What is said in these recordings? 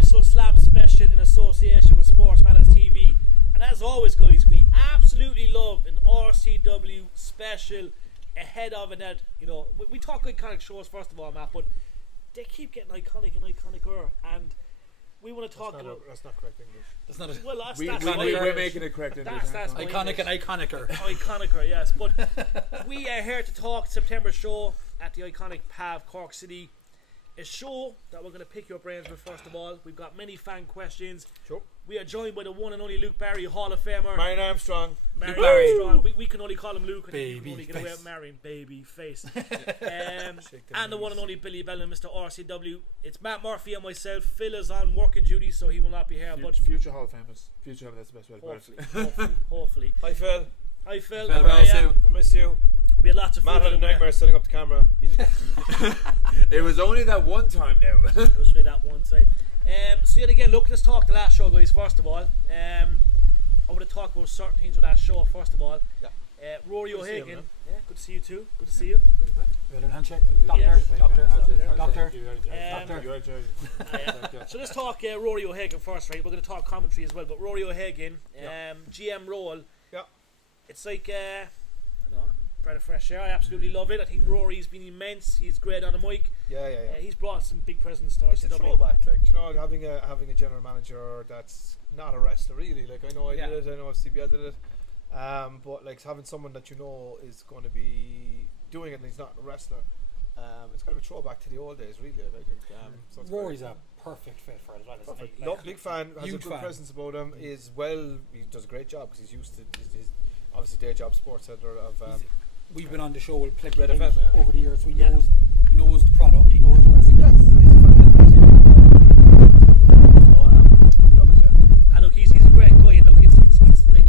WrestleSlam special in association with SPACEMAN TV. And as always, guys, we absolutely love an RCW special ahead of it. You know, we talk iconic shows first of all, Matt, but they keep getting iconicer, and we want to talk about. That's not correct English. That's not. Well, that's we're making it correct English. That's iconic and iconicer. Iconicer, yes. But we are here to talk September show at the iconic PAV Cork City. A show that we're going to pick your brains with first of all. We've got many fan questions. Sure. We are joined by the one and only Luke Barry, Hall of Famer. Marion Armstrong. Marion Armstrong. We can only call him Luke, and baby he can only get away with Marion, baby face. And the one and only Billy Bell and Mr. RCW. It's Matt Murphy and myself. Phil is on working duty, so he will not be here. But future Hall of Famous. Future Hall, that's the best way to put it. Hopefully. Hi Phil. Hi Phil. We miss you. We had lots of Matt fun. had a nightmare setting up the camera. It was only that one time now. It was only that one time. So yet again, look, let's talk the last show, guys. First of all, I want to talk about certain things with that show. First of all, Rory O'Hagan. Good to see you too. Good to see you. We had a handshake. Doctor. So let's talk Rory O'Hagan first, right? We're going to talk commentary as well, but Rory O'Hagan, GM role. Yeah. It's like I don't know, breath of fresh air. I absolutely love it. I think Rory's been immense. He's great on the mic. Yeah. He's brought some big presence to It's a RCW. throwback, like, you know, having a general manager that's not a wrestler really. Like, I know I did it. I know CBL did it. But like having someone that you know is going to be doing it and he's not a wrestler, it's kind of a throwback to the old days, really. I think. So Rory's a perfect fit for it as well. Isn't he? Big fan. Has a good fan. presence about him. He does a great job because he's used to his obviously day job, sports editor of. We've been on the show with plenty Red of FM, times over the years. So he knows the product. He knows the wrestling. Yes, and he's a fan. And look, he's a great guy. And look, it's like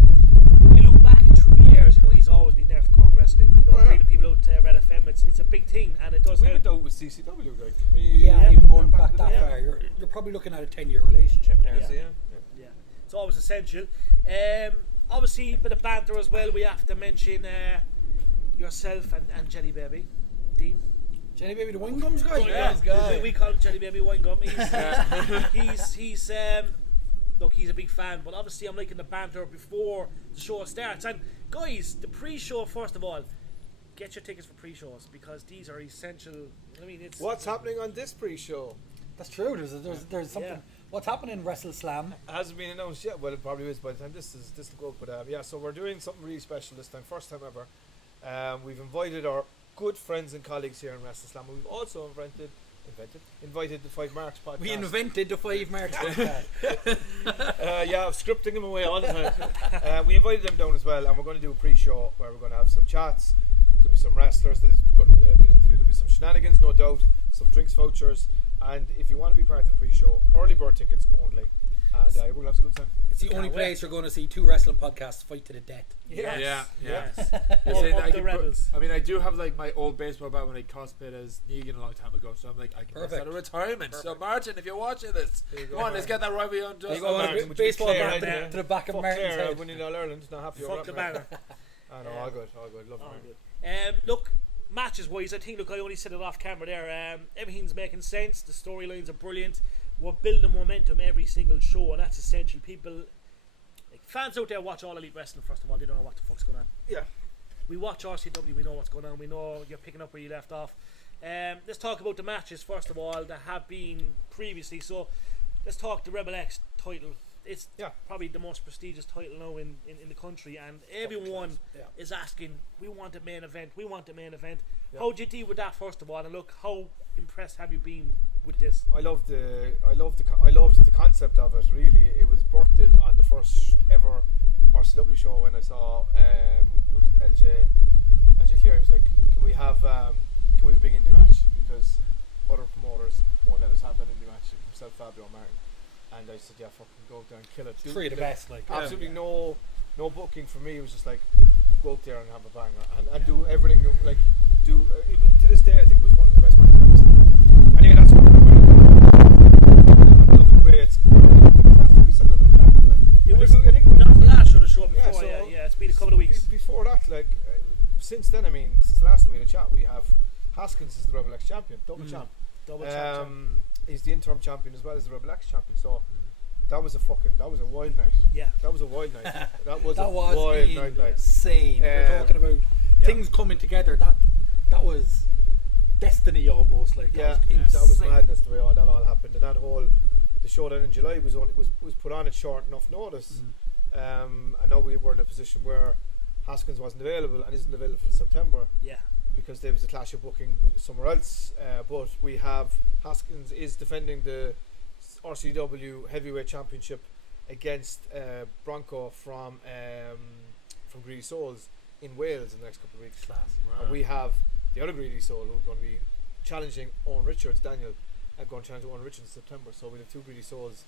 when we look back through the years, you know, he's always been there for Cork wrestling. You know, bringing people out to Red FM. It's a big thing, and it does. We've help. been out with CCW, like. Even going back that far, you're probably looking at a 10-year relationship there. Yeah. It's always essential. Obviously, a bit of banter as well. We have to mention yourself and Jelly Baby, Dean. Jelly Baby, the wine gums guy. We call him Jelly Baby Wine Gum. He's look, he's a big fan, but obviously I'm liking the banter before the show starts. And guys, the pre-show, first of all, get your tickets for pre-shows because these are essential. I mean, it's what's happening on this pre-show? That's true. There's something. Yeah. What's happening in WrestleSlam? Hasn't been announced yet. Well, it probably is by the time this will go up. But so we're doing something really special this time, first time ever. We've invited our good friends and colleagues here in WrestleSlam. We've also invited the 5 Marks podcast. We invented the 5 Marks podcast. I'm scripting them away all the time. We invited them down as well, and we're going to do a pre-show where we're going to have some chats. There'll be some wrestlers. There's going to be an interview. There'll be some shenanigans, no doubt. Some drinks vouchers. And if you want to be part of the pre-show, early bird tickets only. And we'll have a good time. It's the only place you're going to see 2 wrestling podcasts fight to the death. Yes. The rebels. I mean, I do have like my old baseball bat when I cosplayed as Negan a long time ago, so I'm like, I can pass out of retirement. So Martin, if you're watching this, come on, let's get that right on. There you go, baseball bat to the back of Martin's head. Winning All Ireland, not happy. Fuck the banner. I know, all good, love it. Look, matches wise, I think. Look, I only said it off camera there. Everything's making sense. The storylines are brilliant. We're building momentum every single show, and that's essential. People, like fans out there, watch All Elite Wrestling. First of all, they don't know what the fuck's going on. Yeah. We watch RCW. We know what's going on. We know you're picking up where you left off. Let's talk about the matches first of all that have been previously. So let's talk the Rebel X title. It's probably the most prestigious title now in the country, and everyone is asking, we want a main event. Yeah. How did you deal with that first of all? And look, how impressed have you been with this? I loved the concept of it. Really, it was birthed on the first ever RCW show when I saw LJ Cleary was like, can we have a big indie match, because other promoters won't let us have that indie match, himself, Fabio, Martin. And I said, fucking go out there and kill it. 3 of the best, like absolutely no booking for me. It was just like, go out there and have a banger and do everything, like to this day I think it was one of the best matches I've ever seen. Anyway, that's what I love the way it's. It was not the last show, the show before. It's been a couple of weeks. Before that, like since then, I mean, since the last time we had a chat, we have Haskins is the Rebel X champion, double champ. he's the interim champion as well as the Rebel X champion. So that was a wild night. Yeah, that was a wild night. That was wild night. Like. Insane. We're talking about things coming together. That was destiny almost. Like that was madness the way that all happened, and the showdown in July was put on at short enough notice. And now we were in a position where Haskins wasn't available and isn't available for September. Yeah. Because there was a clash of booking somewhere else. But we have Haskins is defending the RCW Heavyweight Championship against Bronco from Greedy Souls in Wales in the next couple of weeks. Class. Wow. And we have the other Greedy Soul who's going to be challenging Owen Richards, Daniel, going to challenge Owen Richards in September. So we have two Greedy Souls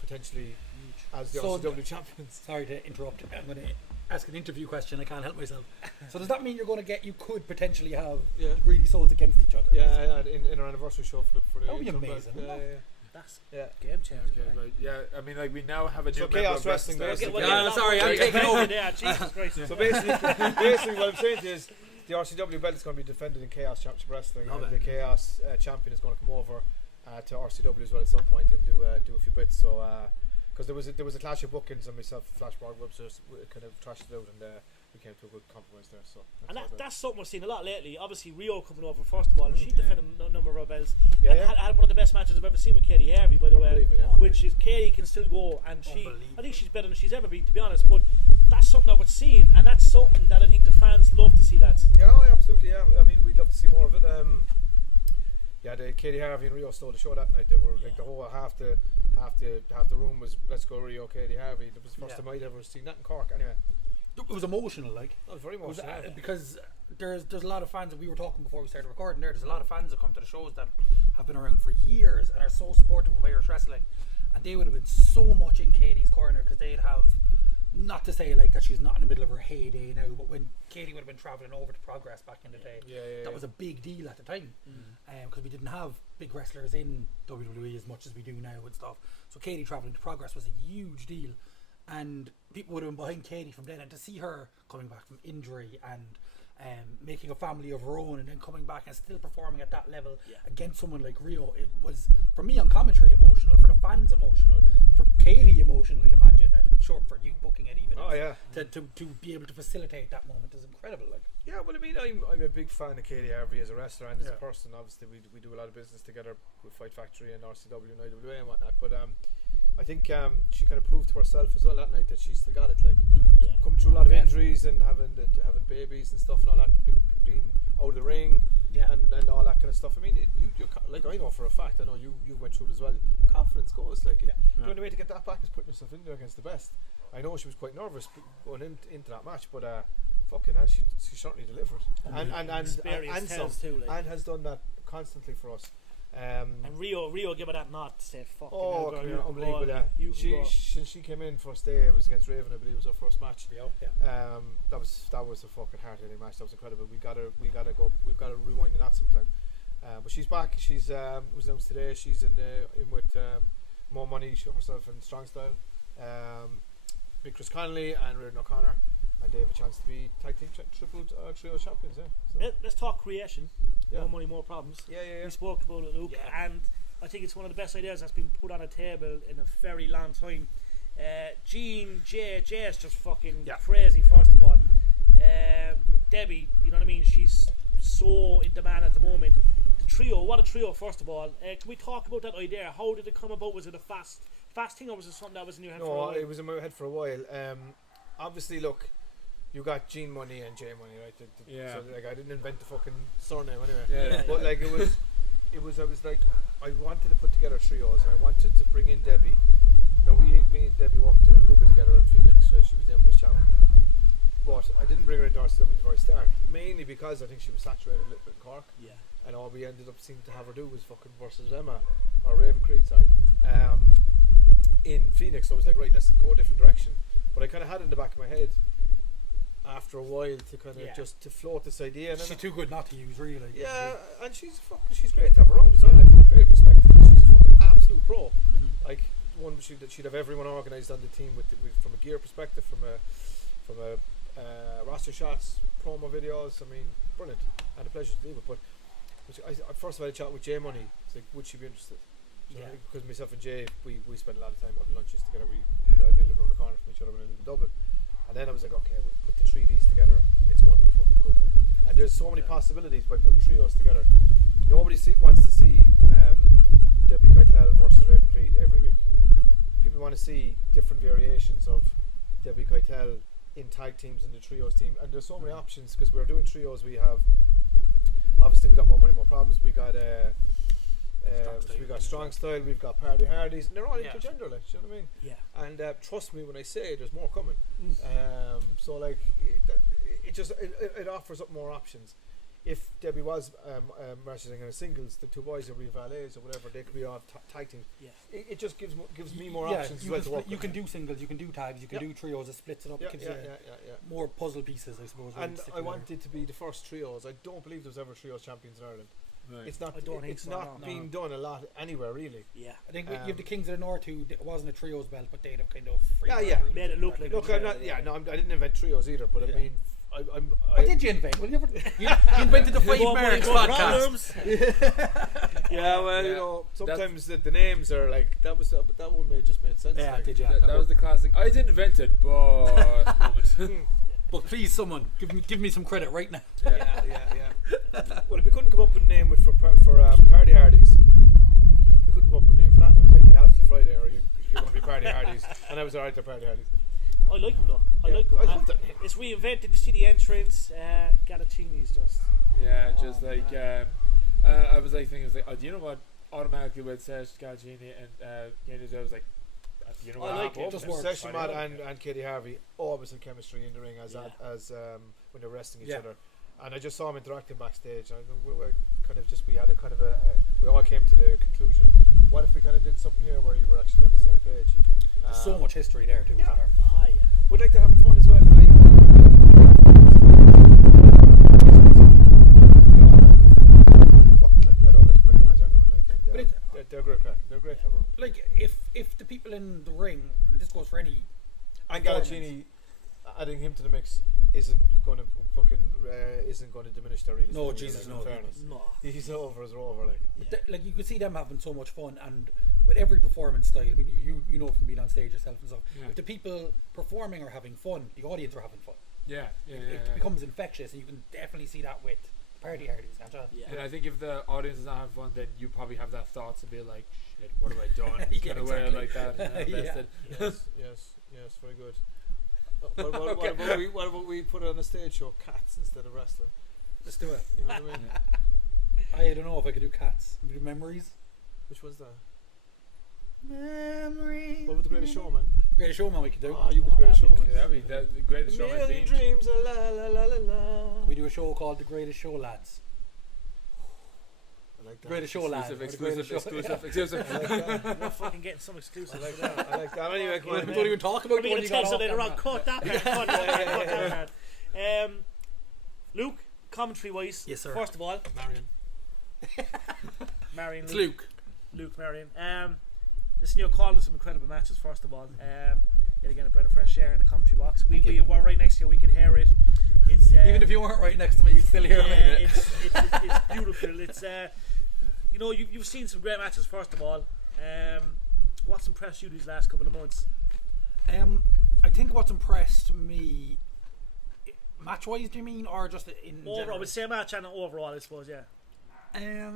potentially as the RCW champions. Sorry to interrupt. I'm going to ask an interview question. I can't help myself. So does that mean you could potentially have Greedy Souls against each other? Yeah, in our anniversary show for the that would be amazing. That's game changer. Right. Yeah, I mean, like we now have a new member Chaos of Wrestling. Sorry, I'm taking over. Yeah, Jesus Christ. So basically, what I'm saying is the RCW belt is going to be defended in Chaos Championship Wrestling, and the Chaos champion is going to come over to RCW as well at some point and do a few bits. So because there was a clash of bookings and myself, Flashbar Webster kind of trashed it out, and we came to a good compromise there. So that's something we've seen a lot lately. Obviously, Rio coming over first of all, and she defended a number of our belts. Had one of the best matches I've ever seen with Katie Harvey, by the way. Which is Katie can still go, and I think she's better than she's ever been, to be honest. But that's something that we're seeing, and that's something that I think the fans love to see. Lads. Yeah, absolutely. Yeah, I mean, we'd love to see more of it. The Katie Harvey and Rio stole the show that night. They were like the whole half the room was let's go Rio, Katie Harvey. It was the first time I'd ever seen that in Cork. Anyway, it was emotional, like. That was very emotional. Because there's a lot of fans that we were talking before we started recording. There's a lot of fans that come to the shows that have been around for years and are so supportive of Irish wrestling, and they would have been so much in Katie's corner because they'd have. Not to say like that she's not in the middle of her heyday now, but when Katie would have been travelling over to Progress back in the day, that was a big deal at the time, because we didn't have big wrestlers in WWE as much as we do now and stuff. So Katie travelling to Progress was a huge deal, and people would have been behind Katie from then. And to see her coming back from injury and making a family of her own, and then coming back and still performing at that level against someone like Rio, it was for me on commentary emotional, for the fans emotional, for Katie emotional, I'd imagine, and I'm sure for you booking it even. To be able to facilitate that moment is incredible. Like. Yeah, well, I mean, I'm a big fan of Katie Harvey as a wrestler and as a person. Obviously, we do a lot of business together with Fight Factory and RCW and IWA and whatnot. But I think she kind of proved to herself as well that night that she still got it. Like coming through a lot of injuries and having babies and stuff and all that, being out of the ring and all that kind of stuff. I mean, you're like, I know for a fact. I know you went through it as well. Your confidence goes like the only way to get that back is putting yourself in there against the best. I know she was quite nervous going into that match, but fucking hell, she certainly delivered and has done that constantly for us. And Rio give her that nod to say fucking hell, girl, unbelievable. Since she came in first day, it was against Raven, I believe it was her first match. That was a fucking hard hitting match. That was incredible. We've got to rewind that sometime. But she's back. She's was announced today. She's in with More Money herself in Strong Style. Big Chris Connolly and Reardon O'Connor, and they have a chance to be tag team trio champions. Let's talk creation. More money, more problems. We spoke about it, Luke, and I think it's one of the best ideas that's been put on a table in a very long time. Jean, Jay is just fucking crazy, first of all. But Debbie, you know what I mean? She's so in demand at the moment. The trio, what a trio, first of all. Can we talk about that idea? How did it come about? Was it a fast thing, or was it something that was in your head for a while? No, it was in my head for a while. Obviously, look, you got Gene Money and Jay Money, right? So like, I didn't invent the fucking surname anyway. But like it was. I was like, I wanted to put together trios, and I wanted to bring in Debbie. Now me and Debbie worked doing Gruba together in Phoenix, so she was the Empress champion. But I didn't bring her into RCW at the very start, mainly because I think she was saturated a little bit in Cork. And all we ended up seeming to have her do was fucking versus Emma or Raven Creed, in Phoenix. So I was like, right, let's go a different direction. But I kind of had it in the back of my head after a while to kind of just to float this idea. And she's too good not to use, really. And she's great to have around as well, like from a creative perspective. She's a fucking absolute pro. Like she'd have everyone organised on the team with from a gear perspective, from a roster shots, promo videos. I mean, brilliant, and a pleasure to deal with. But I first had a chat with Jay Money. It's like, would she be interested? So Yeah. because myself and Jay, we spent a lot of time having lunches together. I live around the corner from each other when I lived in Dublin. And then I was like, okay, we'll put the 3Ds together. It's going to be fucking good. Like. And there's so many possibilities by putting trios together. Nobody wants to see Debbie Keitel versus Raven Creed every week. People want to see different variations of Debbie Keitel in tag teams in the trios team. And there's so many options because we're doing trios. We have, obviously, we got More Money, More Problems. We got Strong Style, we've got Party Hardys, and they're all intergender, like, do you know what I mean? Yeah. And trust me when I say there's more coming. So like, it offers up more options. If Debbie was wrestling in a singles, the two boys would be valets or whatever. They could be on tag teams. Yeah. It just gives me more options. You can do singles, you can do tags, you can do trios. It splits it up. It gives you more puzzle pieces, I suppose. And I wanted to be the first trios. I don't believe there was ever trios champions in Ireland. Right. It's not. I don't think it's so, not no. being done a lot anywhere really. Yeah. I think you have the Kings of the North who wasn't a trios belt, but they'd have kind of made it look like. Look, I'm not. I didn't invent trios either. But I mean, what did you invent? Well, you invented the Five Marks podcast. Yeah, well, you know, sometimes the names are like that one just made sense. Yeah, like. did you? That was the classic. I didn't invent it, but moment. But please, someone give me some credit right now. Yeah. Well, we couldn't come up with a name for Party Hardys. We couldn't come up with a name for that. And I was like, you have till Friday, or you're going to be Party Hardys. And I was alright, they're Party Hardys. I like them though. I like them. I love that. It's reinvented the city entrance. Galaccini's just. Yeah, just like I was like thinking, I was like, oh, do you know what? Automatically with Sesh, Galaccini, and I was like, you know what? I like it. Just works. Session Matt and Katie Harvey always had chemistry in the ring as when they're wrestling each other. And I just saw them interacting backstage. And we all came to the conclusion, what if we kind of did something here where you were actually on the same page? There's so much history there too. Yeah. Yeah. We'd like to have fun as well. I don't like to micromanage anyone. They're great crack. They're great to have around. Like if the people in the ring, this goes for any. And Galaccini, adding him to the mix isn't going to diminish their real estate. No, Jesus, no. Fairness. No. He's over as over. Like. But you could see them having so much fun, and with every performance style, I mean, you know from being on stage yourself and stuff. Yeah. If the people performing are having fun, the audience are having fun. It becomes infectious, and you can definitely see that with Party Hardys. And I think if the audience is not having fun, then you probably have that thought to be like, shit, what have I done? Kind of way like that. Yes, very good. What about we put it on a stage show, cats instead of wrestling? Let's do it. You know what I mean? I don't know if I could do cats. Do memories? Which one's that? Memories. What about the Greatest Showman? Greatest Showman we could do. Oh, you put the Greatest Showman. Yeah, that'd be the Greatest Showman Million theme. dreams, la la la la la. We do a show called The Greatest Show Lads. I like that. Greatest Show Lads. Exclusive. We're fucking getting some exclusive. I like that. Anyway, come on. We don't even talk about We're the going one to you got take off later on. camera. Cut that part. Luke, commentary wise. Yes, sir. First of all, Marion. It's Luke. Luke, Marion. Listen, you're calling some incredible matches. First of all, yet again a breath of fresh air in the commentary box. We were right next to you. We could hear it. It's even if you weren't right next to me, you'd still hear me. It's beautiful. It's you've seen some great matches. First of all, what's impressed you these last couple of months? I think what's impressed me, match wise, do you mean, or just in overall? general? I would say match and overall, I suppose. Yeah.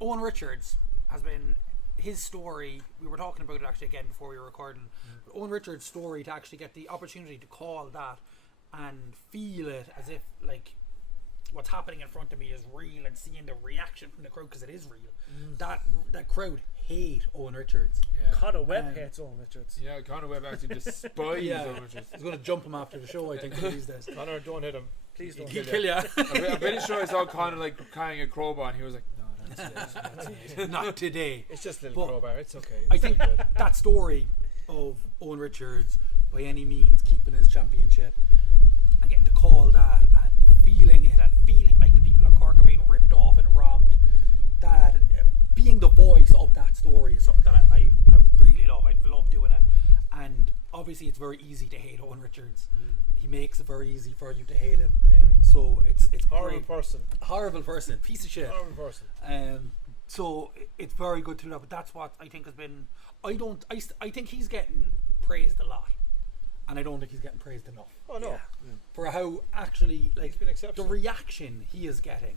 Owen Richards has been. His story, we were talking about it actually again before we were recording. But Owen Richards' story, to actually get the opportunity to call that and feel it as if like what's happening in front of me is real, and seeing the reaction from the crowd because it is real. That crowd hate Owen Richards. Conor Webb hates Owen Richards. Yeah, Conor Webb actually despises Owen Richards. He's going to jump him after the show, I think, these days. Conor, don't hit him. Please don't. He'll kill you. I'm pretty sure I saw Conor like carrying a crowbar, and he was like, no, not today. It's just a little crowbar. It's okay. I think that story of Owen Richards by any means keeping his championship and getting to call that and feeling it and feeling like the people of Cork are being ripped off and robbed, that being the voice of that story is something that I really love. I love doing it. And obviously it's very easy to hate Owen Richards. He makes it very easy for you to hate him. So it's horrible great. person. Horrible person, piece of shit. Horrible person. So it's very good to do that, but that's what I think has been. I think he's getting praised a lot, and I don't think he's getting praised enough. Oh no, for how actually like been exceptional. the reaction he is getting,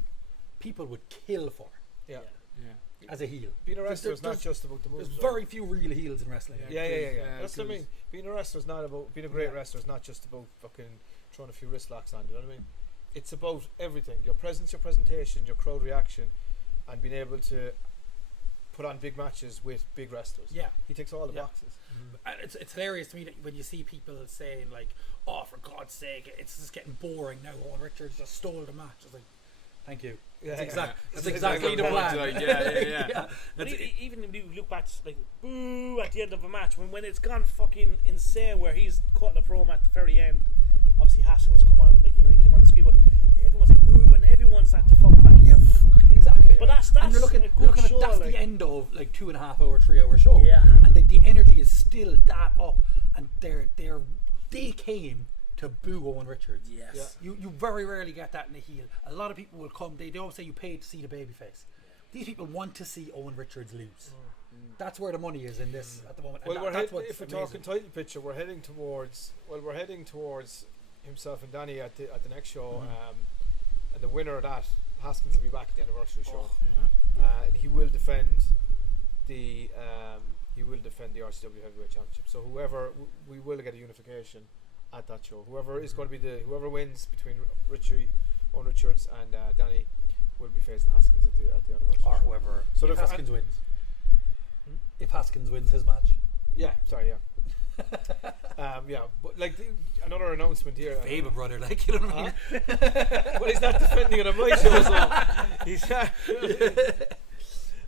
people would kill for. Yeah. As a heel, Being a wrestler is not just about the moves. There's very few real heels in wrestling. Yeah. That's what I mean. Being a wrestler is not about being a great wrestler is not just about fucking throwing a few wrist locks on. You know what I mean? It's about everything: your presence, your presentation, your crowd reaction, and being able to put on big matches with big wrestlers. Yeah, he ticks all the boxes. And it's hilarious to me that when you see people saying like, "Oh, for God's sake, it's just getting boring now." Owen Richards just stole the match. It's like, thank you. That's exactly the plan. Yeah. But even when you look back, like boo at the end of a match, when it's gone fucking insane, where he's cutting a promo at the very end. Obviously Haskins come on, like he came on the screen, but everyone's like boo, and everyone's at the fucking back. Yeah, fuck, exactly. But that's and you're looking, a good show, at that's like, the end of like 2.5 hour, 3 hour show. Yeah. And the energy is still that up, and they came to boo Owen Richards. Yes. You very rarely get that in a heel. A lot of people will come. They always say you paid to see the babyface. These people want to see Owen Richards lose. That's where the money is in this at the moment. Well, and that's what's if we're amazing. talking title picture, we're heading towards himself and Danny at the next show. And the winner of that, Haskins, will be back at the anniversary show. And he will defend the RCW Heavyweight Championship. So we will get a unification at that show. Whoever is going to be whoever wins between Owen Richards and Danny will be facing Haskins at the anniversary or show. whoever. So if Haskins wins. If Haskins wins his match. Yeah, but like another announcement here. Faber brother, like, you know what I mean? Well, he's not defending it on my show, so he's.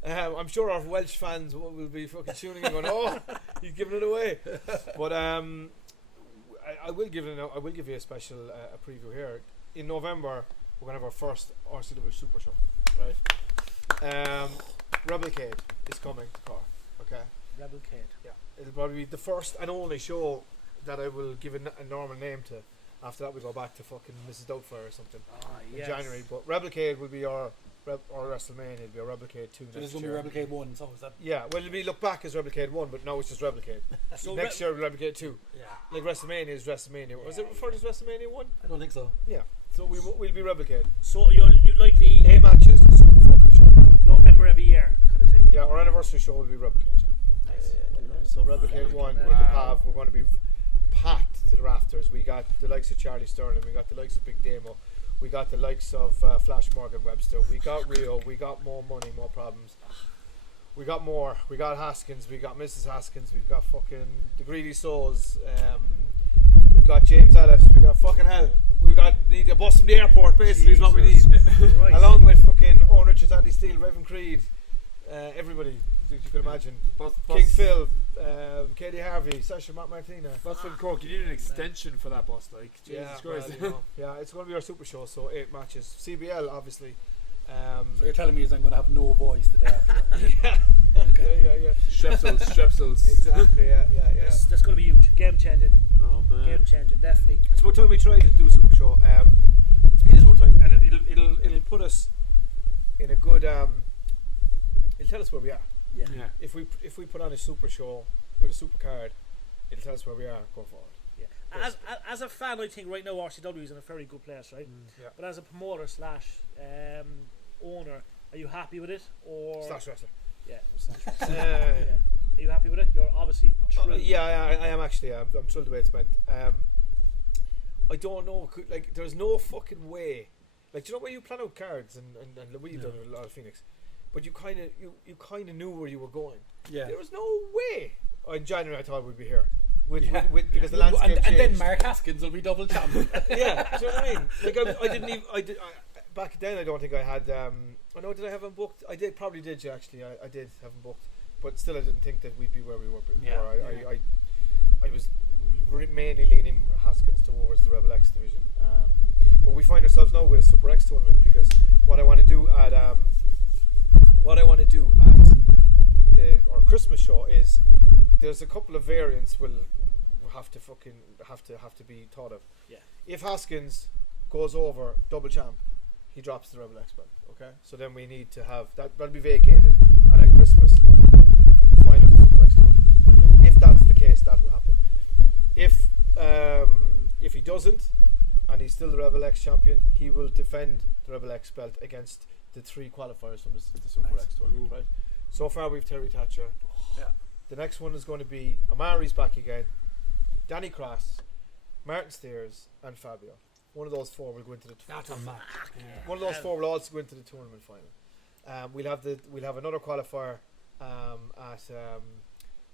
I'm sure our Welsh fans will be fucking tuning and going, "Oh, he's giving it away." But I will give you a special a preview here. In November, we're gonna have our first RCW Super Show, right? Rebelcade is coming to Cork. Okay. Rebelcade. Yeah. It'll probably be the first and only show that I will give a normal name to. After that, we go back to fucking Mrs. Doubtfire or something in January. But Rebelcade will be our WrestleMania. It'll be a Rebelcade 2 so next there's year. going to be Rebelcade 1, so is that? Yeah, well, it'll be looked back as Rebelcade 1, but now it's just Rebelcade. So next year will be Rebelcade 2. Yeah. Like WrestleMania is WrestleMania. Was it referred to as WrestleMania 1? I don't think so. Yeah. So we'll be Rebelcade. So you're likely 8 matches, super fucking show. November every year kind of thing. Yeah, our anniversary show will be Rebelcade. Yeah. Nice. So Rebelcade 1 in the PAV, we're going to be packed to the rafters. We got the likes of Charlie Sterling, we got the likes of Big Damo, we got the likes of Flash Morgan Webster, we got Rio, we got more money, more problems. We got more. We got Haskins, we got Mrs. Haskins, we've got fucking the Greedy Souls, we've got James Ellis, we got fucking hell. Need a bus from the airport, basically, is what we need. Right. Along with fucking Owen Richards, Andy Steele, Reverend Creed, everybody you can imagine. King Phil, Katie Harvey, Sasha Martina. Bus from Cork, you need an extension for that bus, like, Jesus Christ. Well, yeah, it's going to be our super show, so 8 matches. CBL, obviously. So you're telling me I'm going to have no voice the day after that? Yeah. Strepsils. Exactly, yeah. That's going to be huge. Game changing. Oh man. Game changing, definitely. It's about time we try to do a super show. It is about time, and it'll put us in a good. It'll tell us where we are. Yeah. If we put on a super show with a super card, it'll tell us where we are going forward. Yeah. As a fan, I think right now RCW is in a very good place, right? Yeah. But as a promoter / owner, are you happy with it or Slash wrestler. Yeah. Yeah. Are you happy with it? You're obviously thrilled. I am actually. I'm thrilled the way it's went. I don't know. Like, there's no fucking way. Like, do you know where you plan out cards and we've done a lot of Phoenix, but you kind of knew where you were going. Yeah. There was no way. In January, I thought we'd be here. Because the landscape changed. And then Mark Haskins will be double champ. Yeah, do you know what I mean? Like, I didn't even. Back then, I don't think I had. I know, did I have him booked? I probably did. Actually, I did have him booked, but still, I didn't think that we'd be where we were before. Yeah. I was mainly leaning Haskins towards the Rebel X division, but we find ourselves now with a Super X tournament, because what I want to do at our Christmas show is there's a couple of variants will have to be thought of. Yeah. If Haskins goes over double champ, he drops the Rebel X belt. Okay, so then we need to have that'll be vacated, and at Christmas, the final is Super X tournament. Okay? If that's the case, that will happen. If he doesn't, and he's still the Rebel X champion, he will defend the Rebel X belt against the 3 qualifiers from the Super X tournament. Right. So far we've Terry Thatcher. Yeah. The next one is going to be Amari's back again, Danny Cross, Martin Steers, and Fabio. One of those 4 will go into the That's a match. One of those 4 will also go into the tournament final. We'll have another qualifier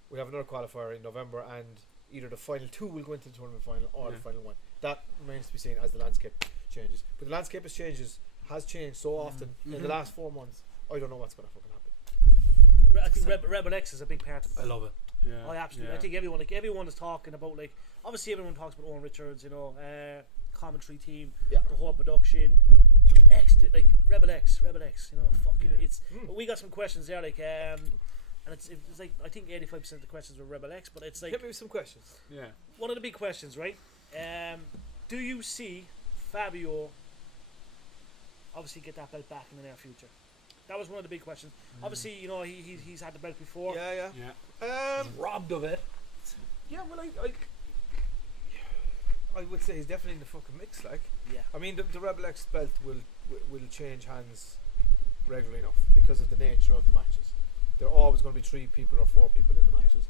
we'll have another qualifier in November, and either the final 2 will go into the tournament final or the final 1. That remains to be seen as the landscape changes. But the landscape has changed so often in the last 4 months. I don't know what's going to fucking happen. I think Rebel X is a big part of it. I love it. Yeah. I absolutely. I think everyone is talking about, like, obviously everyone talks about Owen Richards, commentary team, the whole production. Like Rebel X, fucking it's. But we got some questions there, like, and it's like I think 85% of the questions were Rebel X, but it's like. Give me some questions. Yeah. One of the big questions, right? Do you see Fabio obviously get that belt back in the near future? That was one of the big questions. Obviously, he's had the belt before. Yeah. Robbed of it. Yeah, well, I would say he's definitely in the fucking mix. Like, yeah. I mean, the Rebel X belt will change hands regularly enough because of the nature of the matches. There are always going to be 3 people or 4 people in the matches.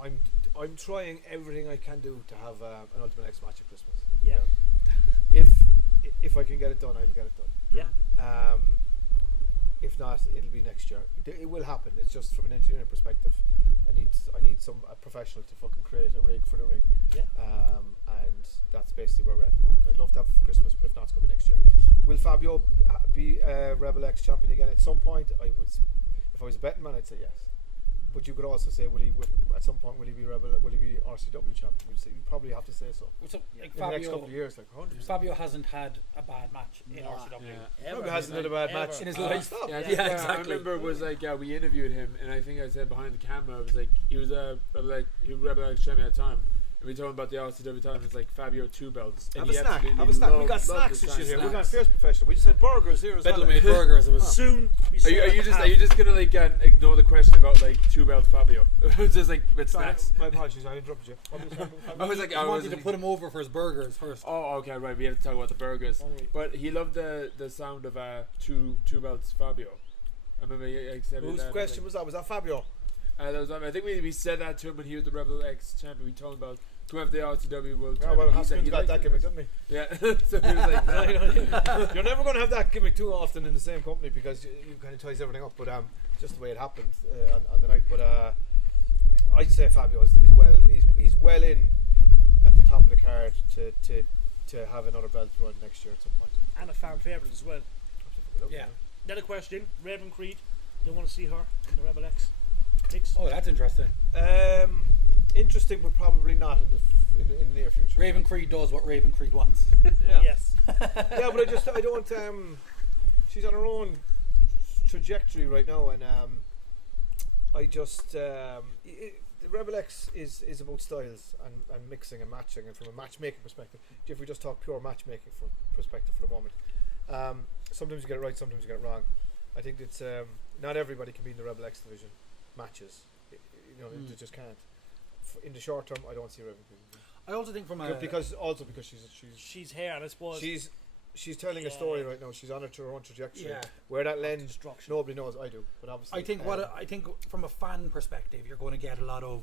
I'm trying everything I can do to have an Ultimate X match at Christmas. Yeah. If I can get it done, I'll get it done. Yeah. If not, it'll be next year. It will happen. It's just from an engineering perspective. I need a professional to fucking create a rig for the ring. Yeah. And that's basically where we're at the moment. I'd love to have it for Christmas, but if not, it's going to be next year. Will Fabio be Rebel X champion again at some point? I would. If I was a betting man, I'd say yes. But you could also say, at some point will he be RCW champion? You'd probably have to say so. So, like, in the next couple of years, like 100%. Fabio hasn't had a bad match in RCW. Yeah. Fabio hasn't had a bad match in his life. Yeah, exactly. I remember it was like we interviewed him, and I think I said behind the camera, I was like he was Rebel X champion at the time. And we told him about the RCW time. It's like Fabio 2 belts. And Have a snack. We got snacks and shit here. We got fierce professional. We just had burgers here as well. Bedlam made burgers. It was soon. Are you just gonna like ignore the question about like 2 belt Fabio? Just like with snacks. My apologies, I interrupted you. I was like, I wanted to put him over for his burgers first. Oh, okay, right. We have to talk about the burgers. But he loved the sound of 2 belts Fabio. I remember he said whose question was that? Was that Fabio? That was, I think we said that to him when he was the Rebel X champion. We told him about to have the RCW World Champion. Well, Haskins got that gimmick, didn't he? Yeah. So he was like, you're never going to have that gimmick too often in the same company because you kind of ties everything up. But just the way it happened on the night. But I'd say Fabio is he's well in at the top of the card to have another belt run next year at some point. And a fan favourite as well. Yeah. Another question: Raven Creed. They want to see her in the Rebel X mix. Oh, that's interesting. Interesting, but probably not in the near future. Raven Creed does what Raven Creed wants. Yeah. Yes. Yeah, but I don't. She's on her own trajectory right now, and the Rebel X is about styles and mixing and matching, and from a matchmaking perspective. If we just talk pure matchmaking perspective for the moment, sometimes you get it right, sometimes you get it wrong. I think it's not everybody can be in the Rebel X division matches. They just can't. In the short term, I don't see Raven Creed. I also think because she's here, and I suppose she's telling a story right now. She's on her own trajectory. Yeah. Where that lends, nobody knows. I do, but obviously, I think from a fan perspective, you're going to get a lot of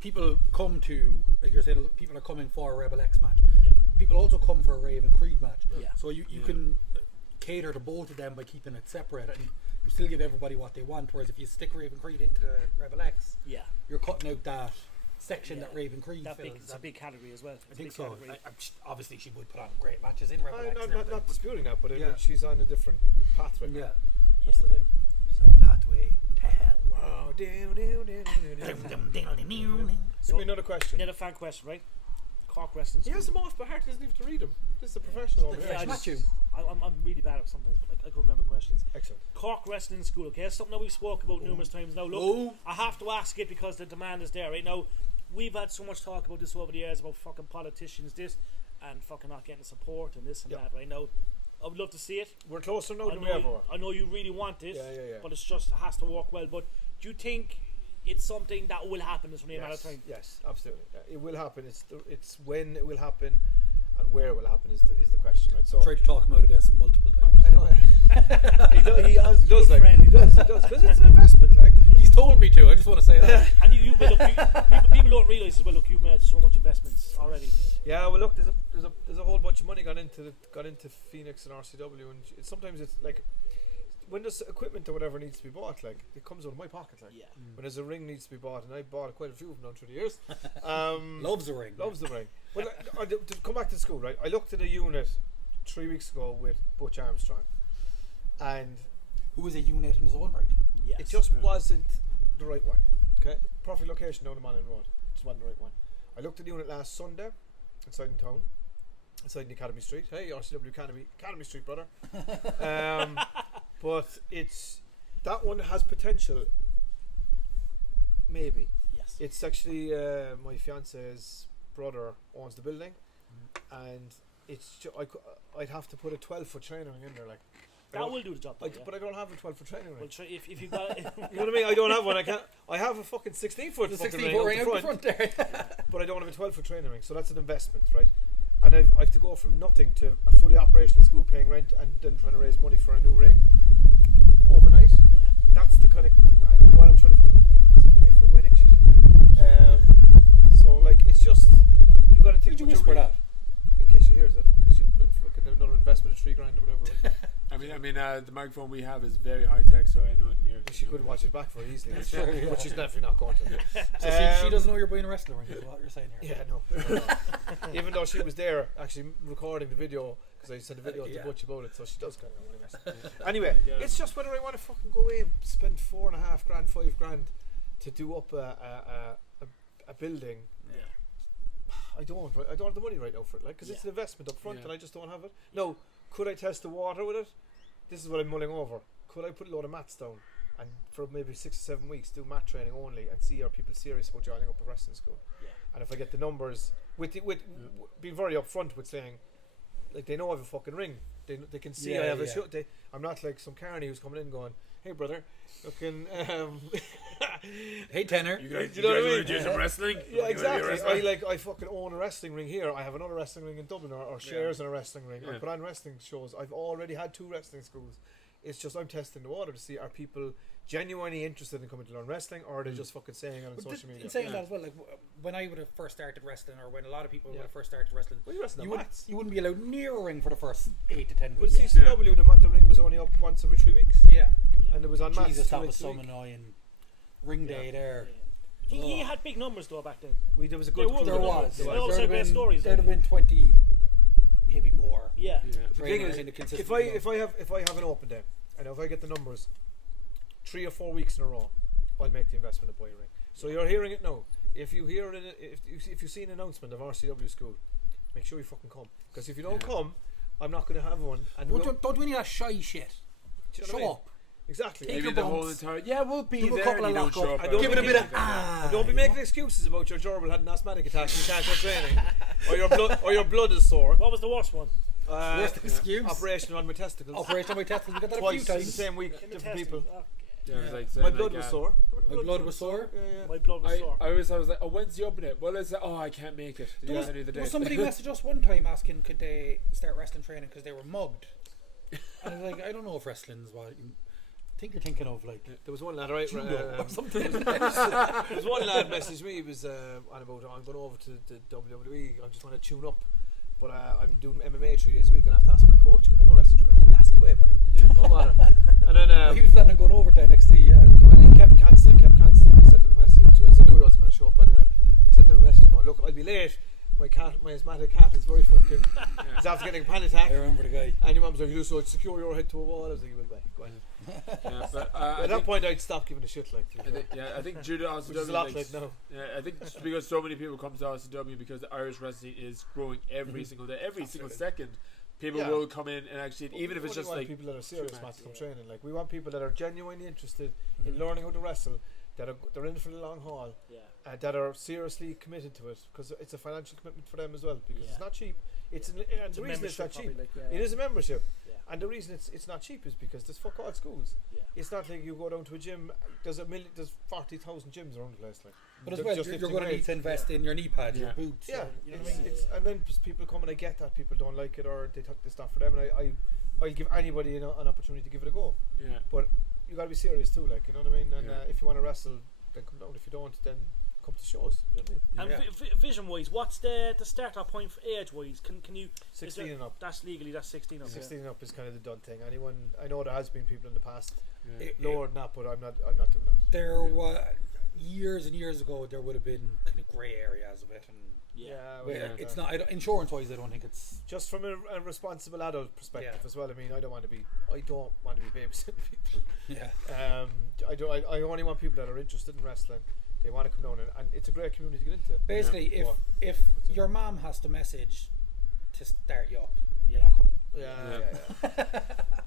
people come to, like you're saying, people are coming for a Rebel X match. Yeah. People also come for a Raven Creed match. Yeah. So you can cater to both of them by keeping it separate, and you still give everybody what they want. Whereas if you stick Raven Creed into the Rebel X, you're cutting out that section that Raven Creed fills. It's a big category as well. I think so. Obviously, she would put on great matches in Rebel X. Not disputing that, but she's on a different path right now. That's the thing. It's a pathway to hell. Wow, Give me another question. Another fan question, right? Cork Wrestling School. He has them off by heart. He doesn't even have to read them. This is a professional over here. I'm really bad at sometimes, but I can remember questions. Excellent. Cork Wrestling School, okay? It's something that we've spoke about numerous times now. Look, I have to ask it because the demand is there, right? Now, we've had so much talk about this over the years about fucking politicians, this, and fucking not getting support and this and that, right? Now, I would love to see it. We're closer now I than we know, ever were. I know you really want it, Yeah. but it's just has to work well. But do you think it's something that will happen? It's only a matter of time. Yes, absolutely. It will happen. It's when it will happen and where it will happen is the question, right? So Tried to talk him out of this multiple times. I know he does like friend. he does because it's an investment. Like He's told me to. I just want to say that. And you people don't realise as well. Look, you've made so much investments already. yeah, well look, there's a whole bunch of money gone into Phoenix and RCW, and sometimes it's like when there's equipment or whatever needs to be bought, like it comes out of my pocket. Like Yeah. when there's a ring needs to be bought, and I bought quite a few of them down through the years. Loves the ring. Loves the ring. Well, to come back to school, right? I looked at a unit 3 weeks ago with Butch Armstrong, and Who was a unit in his own right. Yes. it just wasn't the right one. Okay, perfect location down the Manning Road, just wasn't the right one. I looked at the unit last Sunday inside in town, inside in Academy Street. Hey, RCW Academy Street, brother. But that one has potential. Maybe. Yes. It's actually my fiance's brother owns the building, and I'd have to put a 12-foot training ring in there, like. That will do the job. Though, yeah. But I don't have a 12-foot training ring. Well, if you got You know what I mean? I don't have one. I have a fucking 16-foot The fucking 16-foot ring out out the the front there. but I don't have a 12-foot training ring, so that's an investment, right? And I've to go from nothing to a fully operational school paying rent and then trying to raise money for a new ring overnight. Yeah. That's the kind of while I'm trying to fucking pay for a wedding shit in there. So like it's just you got to think. Did you whisper that? In case she hears it, because fucking another investment of $3,000 or whatever. Right? I mean, the microphone we have is very high tech, so anyone can hear it. She could watch it back very easily, That's true, yeah. but she's definitely not going to. So she doesn't know you're buying a wrestling ring, is what you're saying here. Yeah, no. Even though she was there actually recording the video, because I sent a video to Butch about it, so she does kind of want to mess. Anyway, it's just whether I want to fucking go in, spend $4,500, $5,000 to do up a building. Yeah. I don't have the money right now for it, like, because it's an investment up front, and I just don't have it. No, could I test the water with it? This is what I'm mulling over. Could I put a load of mats down and for maybe 6 or 7 weeks do mat training only and see are people serious about joining up a wrestling school? Yeah. And if I get the numbers with being very upfront with saying, like, they know I have a fucking ring. They can see I have a show. I'm not like some carny who's coming in going, hey brother, looking Hey tenor. You guys, you know what I mean? want to do some wrestling? Yeah, You wanna be a exactly. wrestler? I fucking own a wrestling ring here. I have another wrestling ring in Dublin, or shares in a wrestling ring. I Yeah. put on wrestling shows. I've already had 2 wrestling schools. It's just I'm testing the water to see are people genuinely interested in coming to learn wrestling, or are they just fucking saying it on social media? In saying that as well, like when I would have first started wrestling, or when a lot of people would have first started wrestling, Well, you wrestling you, on would, mats. you wouldn't be allowed near a ring for the first 8 to 10 Well, weeks. CCW, the ring was only up once every 3 weeks. Yeah. And it was on mats. Jesus, 2 that was weeks a some week. annoying ring day there. He had big numbers though back then. There was a good There crew. were There good was. numbers. They all say There'd great have stories. There'd have been 20, maybe more. Yeah. Yeah. The thing is, Trainers in the consistent if I have an open day, and if I get the numbers 3 or 4 weeks in a row, I'll make the investment of buying a ring. So you're hearing it now. If you hear it, if you see an announcement of RCW school, make sure you fucking come. Because if you don't come, I'm not going to have one. And Don't do any of that shy shit. do you know what I Show mean? up. Exactly. Take Maybe your the whole bumps. entire we'll be Do a there couple and you of don't show lock-up. up. I don't Give it a think bit of Don't be making excuses about your gerbil had an asthmatic attack and you can't go training, or your blood is sore. What was the worst one? Worst excuse. Operation on my testicles. Operation on my testicles. We got that a few Twice in the times. same week, In the different testing. people. Okay. Yeah, it was like My saying blood like, was sore. My blood was sore. Yeah. My blood was sore. I was like, oh, when's the opening? Well, it's like, oh, I can't make it. There was, any of the there was days. somebody messaged us one time asking could they start wrestling training because they were mugged. And I was like, I don't know if wrestling's what I think you're thinking of, like There was one lad, right? judo or something. There was one lad messaged me. He was on about I'm going over to the WWE. I just want to tune up, but I'm doing MMA 3 days a week. And I have to ask my coach, can I go wrestling training? I was like, ask away, boy. No matter. And then He was planning on going over to NXT. Yeah. when he kept cancelling. I sent him a message. I knew he wasn't going to show up anyway. I sent him a message going, look, I'll be late. My asthmatic cat is very fucking. He's after getting a panic attack. I remember the guy. And your mum's like, you so secure your head to a wall. I was like, you will be. Go ahead. Yeah, but, At that point, I'd stop giving a shit. Like, I think due to RCW, which is a lot like now. Yeah, I think just because so many people come to RCW because the Irish wrestling is growing every single day, every single second. People will come in and actually, even if it's just like people that are serious, Matt, to come training. Like, we want people that are genuinely interested in learning how to wrestle, that are they're in for the long haul, that are seriously committed to it, because it's a financial commitment for them as well. Because it's not cheap. And the reason it's not cheap, it is a membership. And the reason it's not cheap is because there's fuck all schools. Yeah. It's not like you go down to a gym. There's 40,000 gyms around the place. Like, But as well, you're going to need to invest in your knee pads, your boots. Yeah, you know what I mean? and then just people come and I get that people don't like it or they think it's not for them, and I'll give anybody an opportunity to give it a go. Yeah. But you got to be serious too, like, you know what I mean. And Yeah. if you want to wrestle, then come down. If you don't, then come to shows. You know what I mean? And vision wise, what's the start-up point for age wise? Can you 16 and up. That's 16 and up. 16 and up is kind of the done thing. Anyone, I know there has been people in the past Yeah. lower than that, but I'm not doing that. There was years and years ago. There would have been kind of grey areas of it, and it's not. Insurance-wise, I don't think it's just from a responsible adult perspective Yeah. as well. I mean, I don't want to be babysitting people. yeah. I only want people that are interested in wrestling. They want to come down, and it's a great community to get into. Basically, Yeah. if your mom has to message to start you up, you're Yeah. not coming.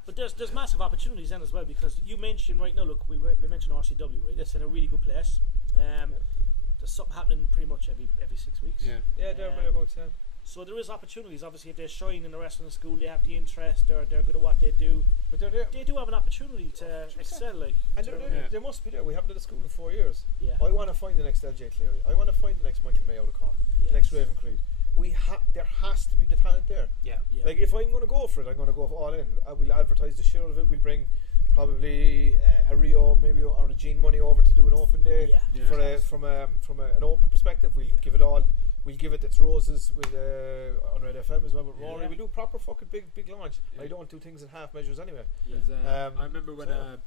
But there's massive opportunities then as well, because you mentioned right now. Look, we mentioned RCW, right? It's in a really good place. There's something happening pretty much every 6 weeks. Yeah, they're about So there is opportunities. Obviously, if they shine in the wrestling school, they have the interest. They're good at what they do. but they're there. They do have an opportunity to excel. Like, And do you know they're what I mean? there. They must be there. We haven't done a school in 4 years. Yeah. I want to find the next LJ Cleary. I want to find the next Michael May out of Cork. Yes. The next Raven Creed. There has to be the talent there. Yeah. Yeah. Like, if I'm going to go for it, I'm going to go all in. We'll advertise the shit out of it. We'll bring probably a Rio, maybe, or a Gene Money over to do an open day. Yeah. From an open perspective, we'll give it all. We'll give it its roses with on Red FM as well with Rory. Yeah. We'll do proper fucking big launch. Yeah. I don't do things in half measures anyway. I remember when I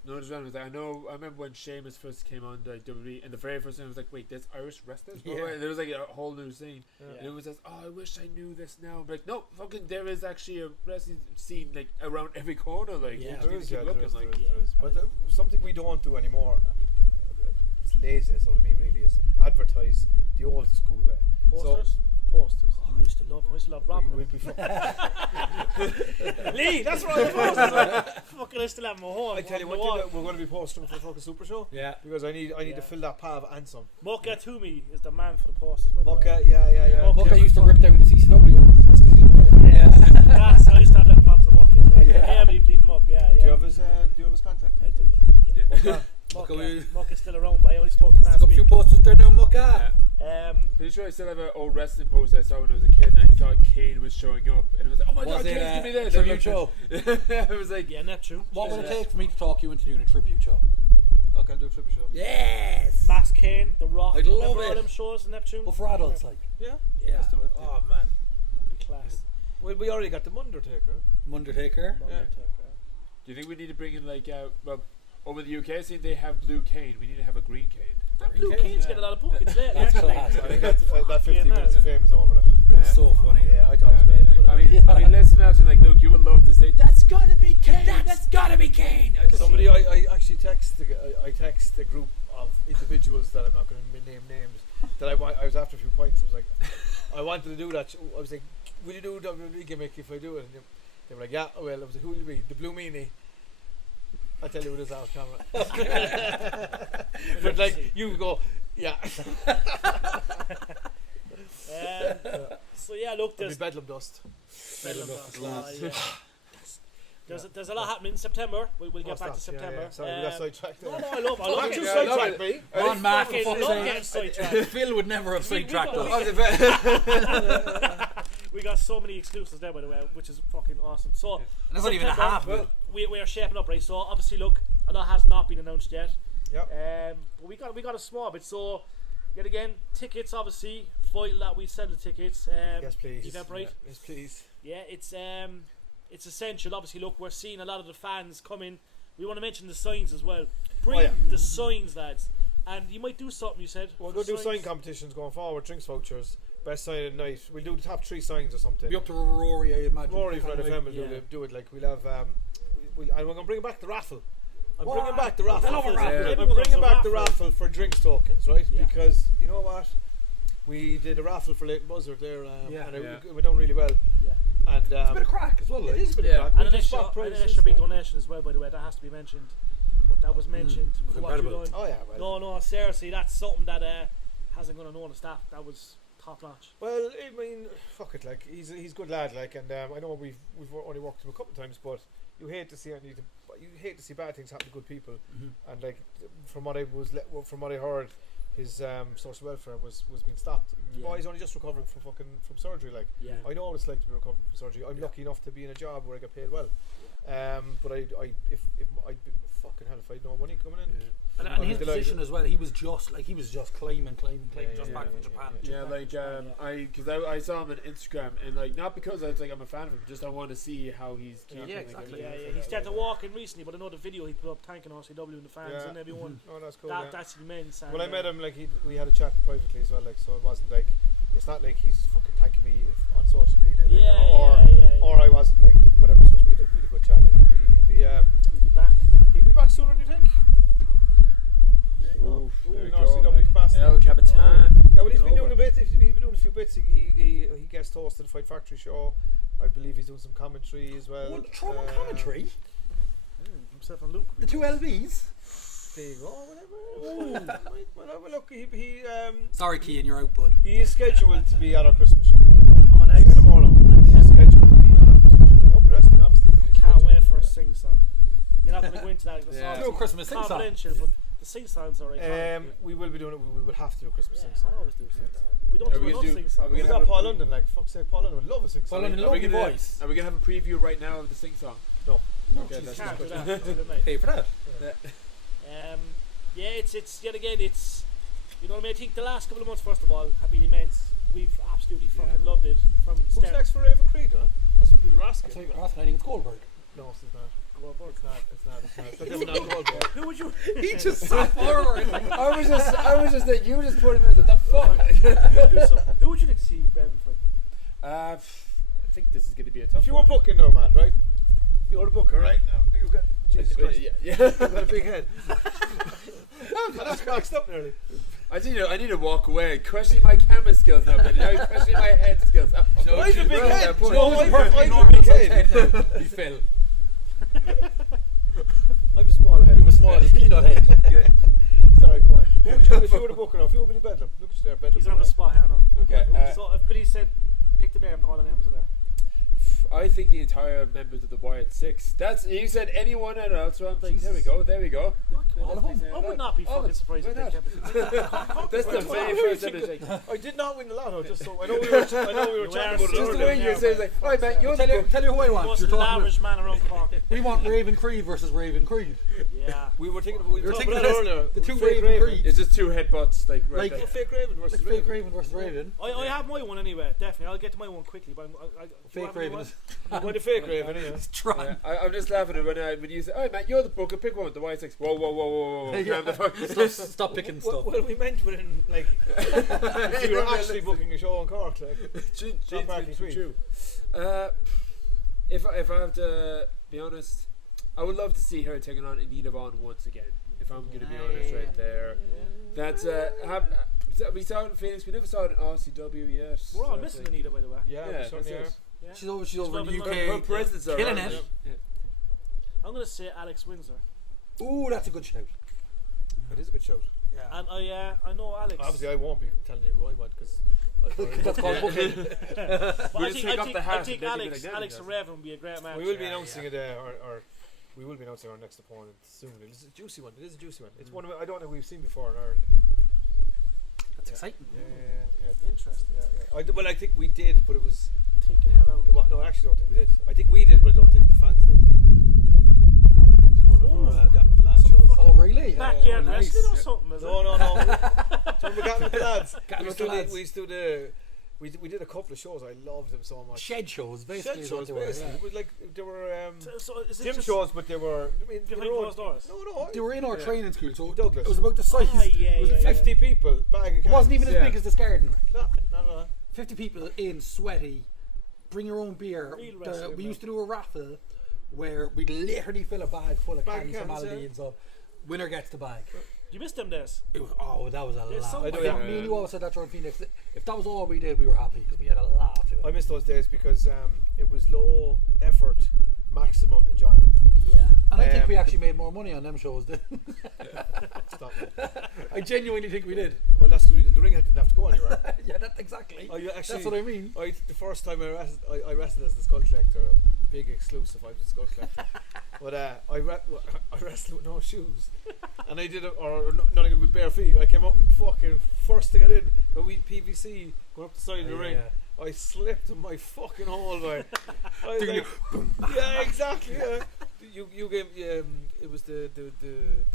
remember when Sheamus first came on the WWE, and the very first time I was like, wait, there's Irish wrestlers? Yeah. Oh, wait, there was like a whole new scene. Yeah. And it was just, oh, I wish I knew this now. But like, no, fucking, there is actually a wrestling scene like around every corner. Like, Yeah. you just There need is, to keep there looking. is, Like, there is, yeah. there is. But something we don't do anymore, it's laziness out of me really, is advertise the old school way. Posters. Posters. Oh, I used to love Robin. We'll be Lee, that's right. The posters. Fucking, I still have my home. I tell you what, we're going to be posting for the fucking Super Show. Yeah. Because I need Yeah. to fill that pav and some. Mocha Toomey is the man for the posters. By the way. Mocha, yeah. Mocha. Look, I used to rip down the CCW ones. That's 'cause Yeah, that's, I used to have them problems with Mocha as well. Yeah, but he'd leave him up. Yeah. Do you have his contact? I do. Yeah. Mocha. Mocha's still around, but I only spoke to him There's last a few week. posters there now, Mucka. Pretty sure I still have an old wrestling poster I saw when I was a kid, and I thought Kane was showing up, and it was like, oh my god, Was it Kane's gonna be there. a Then tribute show? it was like, Yeah, Neptune. What would it take for me to talk you into doing a tribute show? Okay, I'll do a tribute show. Yes! Max Kane, The Rock. I'd love Remember it. all them shows in Neptune? But for adults, like. Yeah? Yeah. Let's do it. Oh, man. That'd be class. Well, we already got the Undertaker. Undertaker. do you think we need to bring in like, well, over the UK scene they have blue Kane. We need to have a green Kane. Blue Kane's getting a lot of bookings lately, That's actually. class. I think that 15 Fucking minutes hell. of fame is over now. It was so funny. Yeah, I thought it was great. But, I mean, let's imagine, like, look, you would love to say, that's gotta be Kane! That's gotta be Kane! somebody, I actually text a group of individuals that I'm not going to name names. That I was after a few points. I was like, I wanted to do that. I was like, will you do a WWE gimmick if I do it? And they were like, yeah. Well, I was like, who will you be? The Blue Meanie. I'll tell you with this off camera. But like, you go, yeah. So yeah, look, There's there's Bedlam Dust. there's a lot happening in September. We'll get back to stop. September. Yeah. Sorry, we got sidetracked there. No, I love it. You Yeah, sidetracked me. Ron Mack, for fucking fuck's love sake. getting sidetracked. Phil would never have sidetracked we us. We got so many exclusives there, by the way, which is fucking awesome. So And that's not even a September, half of it. we are shaping up, right? So obviously, look, a lot has not been announced yet. Yep. But we got a small bit. So yet again, tickets obviously vital that we sell the tickets. Yes, please. Eventbrite. Yes, please. Yeah, it's essential. Obviously, look, we're seeing a lot of the fans come in. We want to mention the signs as well. Bring the signs, lads. And you might do something. You said We're going to do sign competitions going forward. Drinks vouchers. Best sign of the night. We'll do the top 3 signs or something. Be up to Rory, I imagine. Rory from the Like, family will do it. Like we'll have. And we're going to bring back the raffle. I'm bringing back the raffle. I love a raffle. I'm Everyone loves bringing a back the raffle. raffle for drinks tokens, right? Yeah. Because you know what, we did a raffle for Leighton Buzzard there, and it went down really well. Yeah. And It's a bit of crack as well. it Like. is a bit of crack. And We an do extra, spot an prices. extra big donation as well, by the way. That has to be mentioned. That was mentioned. For what incredible. you're doing. Oh yeah, well. No, seriously, that's something that hasn't gone on the staff. That was top notch. Well, I mean, fuck it. Like he's a good lad. Like, and I know we've only worked with him a couple of times, but you hate to see bad things happen to good people, Mm-hmm. and like from what I heard, his social welfare was being stopped. The boy's only just recovering from surgery. Like, I know what it's like to be recovering from surgery. I'm lucky enough to be in a job where I get paid well. But I'd be fucking hell if I had no money coming in. And his position as well, he was just climbing just back from Japan. Yeah, like I saw him on Instagram, and like not because I was like I'm a fan of him, just I want to see how he's keeping. Yeah, exactly. He started walking recently, but I know the video he put up thanking RCW and the fans and everyone. Oh, that's cool. That's immense. Well, I met him like we had a chat privately as well, like, so it wasn't like it's not like he's fucking thanking me on social media, like, or I wasn't like whatever. So we had a good chat, and he'll be back. He'll be back sooner than you think. Ooh, in RCW capacity. El Capitan. Yeah, well, he's been doing a bit. He's been doing a few bits. He guest hosted the Fight Factory show. I believe he's doing some commentary as well. What, trauma commentary? Himself and Luke. The two LVs? There you go. Whatever. Well, look, he Sorry, Keane, you're out, bud. he is scheduled to be at our Christmas show. Oh, nice. Say no more now. He's scheduled to be at our Christmas show. He won't be wrestling, obviously, but he's Can't scheduled wait to for be a there. sing song. You're not going to go into that. Yeah. Do a Christmas sing song. Confidential, but the sing songs are iconic. We will be doing it. We will have to do a Christmas sing I song. always do a sing song. We don't Are do we enough gonna do- sing songs. are we We gonna got have a Paul pre- London, like fuck's sake, Paul London would love a sing song. Paul London, lovely voice. Are we gonna have a preview right now of the sing song? No. Okay, that's Can't do good. that. Pay for that. It's yet again, it's, you know what I mean? I think the last couple of months, first of all, have been immense. We've absolutely fucking loved it from Who's start. next for Raven Creed, huh? That's what people are asking. That's what you're asking. I think it's Goldberg. No, it's not. Goldberg. It's not. It's definitely not Goldberg. Who would you? He just sat forward. I was just that you just put him into the fuck. Who would you like to see Raven fight? I think this is going to be a tough If you were one. booking now, Matt, right? You were the booker, right? You've got Jesus Christ. Yeah. You've got a big head. That's maxed up nearly. I need to walk away. Questioning my camera skills now, but now questioning my head skills. No, I have a big head. No, No, it's I perfectly have a normal big sized head. head now. He's Phil. I have a small head. You have a small peanut head. Sorry, go on. Who would you, if you were the booker now? If you were Billy Bedlam, look at you there, Bedlam. He's on the spot here now. Okay. So if Billy said, pick the name, all the names are there. I think the entire members of the YER. That's you said anyone else, so I'm like, there we go. All of them. I would not be fucking surprised if why they kept it. That's the very first episode. I did not win the lotto, just so I know we were chatting about it Just the earlier. way you say, like, all right, man, you're the Tell you who I want. Most You're talking about, lavish man around Cork. we want Raven Creed versus Raven Creed. Yeah. We were thinking about thinking that of earlier. the two Fake Raven Creeds. It's just two headbutts, like right Like- there. Fake Raven versus Fake Raven. Raven versus Raven. I have my one anyway, definitely. I'll get to my one quickly. But Fake Raven is Going to Fake Raven, yeah. trying. I'm just laughing at when you say, all right, man, you're the booker, pick one, the YER. Whoa. Yeah. Calm the fuck. Stop picking stuff. Well, we meant within, like, we were actually booking a show in Cork, like. True. If I have to be honest, I would love to see her taking on Anita Vaughn once again. If I'm going to be honest, right there. That's we saw it in Phoenix. We never saw it in RCW yet. We're all So missing it's like- Anita, by the way. Yeah, Yeah, we certainly that's are. it. Yeah. She's over in the She's UK. Her presence are killing right, it. yeah. I'm going to say Alex Windsor. Ooh, that's a good shout. It is a good show. Yeah. And I know Alex. Obviously, I won't be telling you who I want because That's called booking. But We'll I just think, take off the hat I think and make it Alex like that, Alex he and does. Raven would be a great match. we will be Yeah, announcing it, or we will be announcing our next opponent soon. It's a juicy one. It is a juicy one. It's one of I don't know we've seen before in Ireland. That's exciting. Yeah. Interesting. Well, I think we did, but it was. Thinking hell out. No, I actually don't think we did. I think we did, but I don't think the fans did. It was one of our Got With The Lads shows. Oh, really? Backyard Oh, nice. wrestling or something, is it? No. So we got with the lads. Got we with used to the lads. we used to do we did a couple of shows. I loved them so much. Shed shows, basically. Shed is what shows, they were, basically. yeah. It was like they were So is it gym just shows, but they were. I mean, behind their own- closed doors? No. They were in our Yeah. training school, so Douglas. it was about the size. Yeah, It was yeah, 50 people. Bag of It wasn't even cans. as big as this garden. No. 50 people in, sweaty, bring your own beer. Real wrestling, We man. used to do a raffle where we'd literally fill a bag full of Bag cans of from cans, Aldi yeah. and stuff. Winner gets the bag. You missed them days. It was, that was a There's laugh. some- I I think do, me and you always said that during Phoenix. If that was all we did, we were happy because we had a laugh. I miss those days because it was low effort, maximum enjoyment. Yeah. And I think we actually made more money on them shows than Stop it. I genuinely think we did. Well, that's because the ring head didn't have to go anywhere. Yeah, that's exactly. You actually, That's what I mean. The first time I wrestled as the skull collector, big exclusive. I was a Skull Collector. But I wrestled with no shoes, and I did it, or not with bare feet. I came up and fucking first thing I did when we PVC going up the side of the ring. I slipped in my fucking hole, man. I was like, yeah, exactly. Yeah. You gave it was the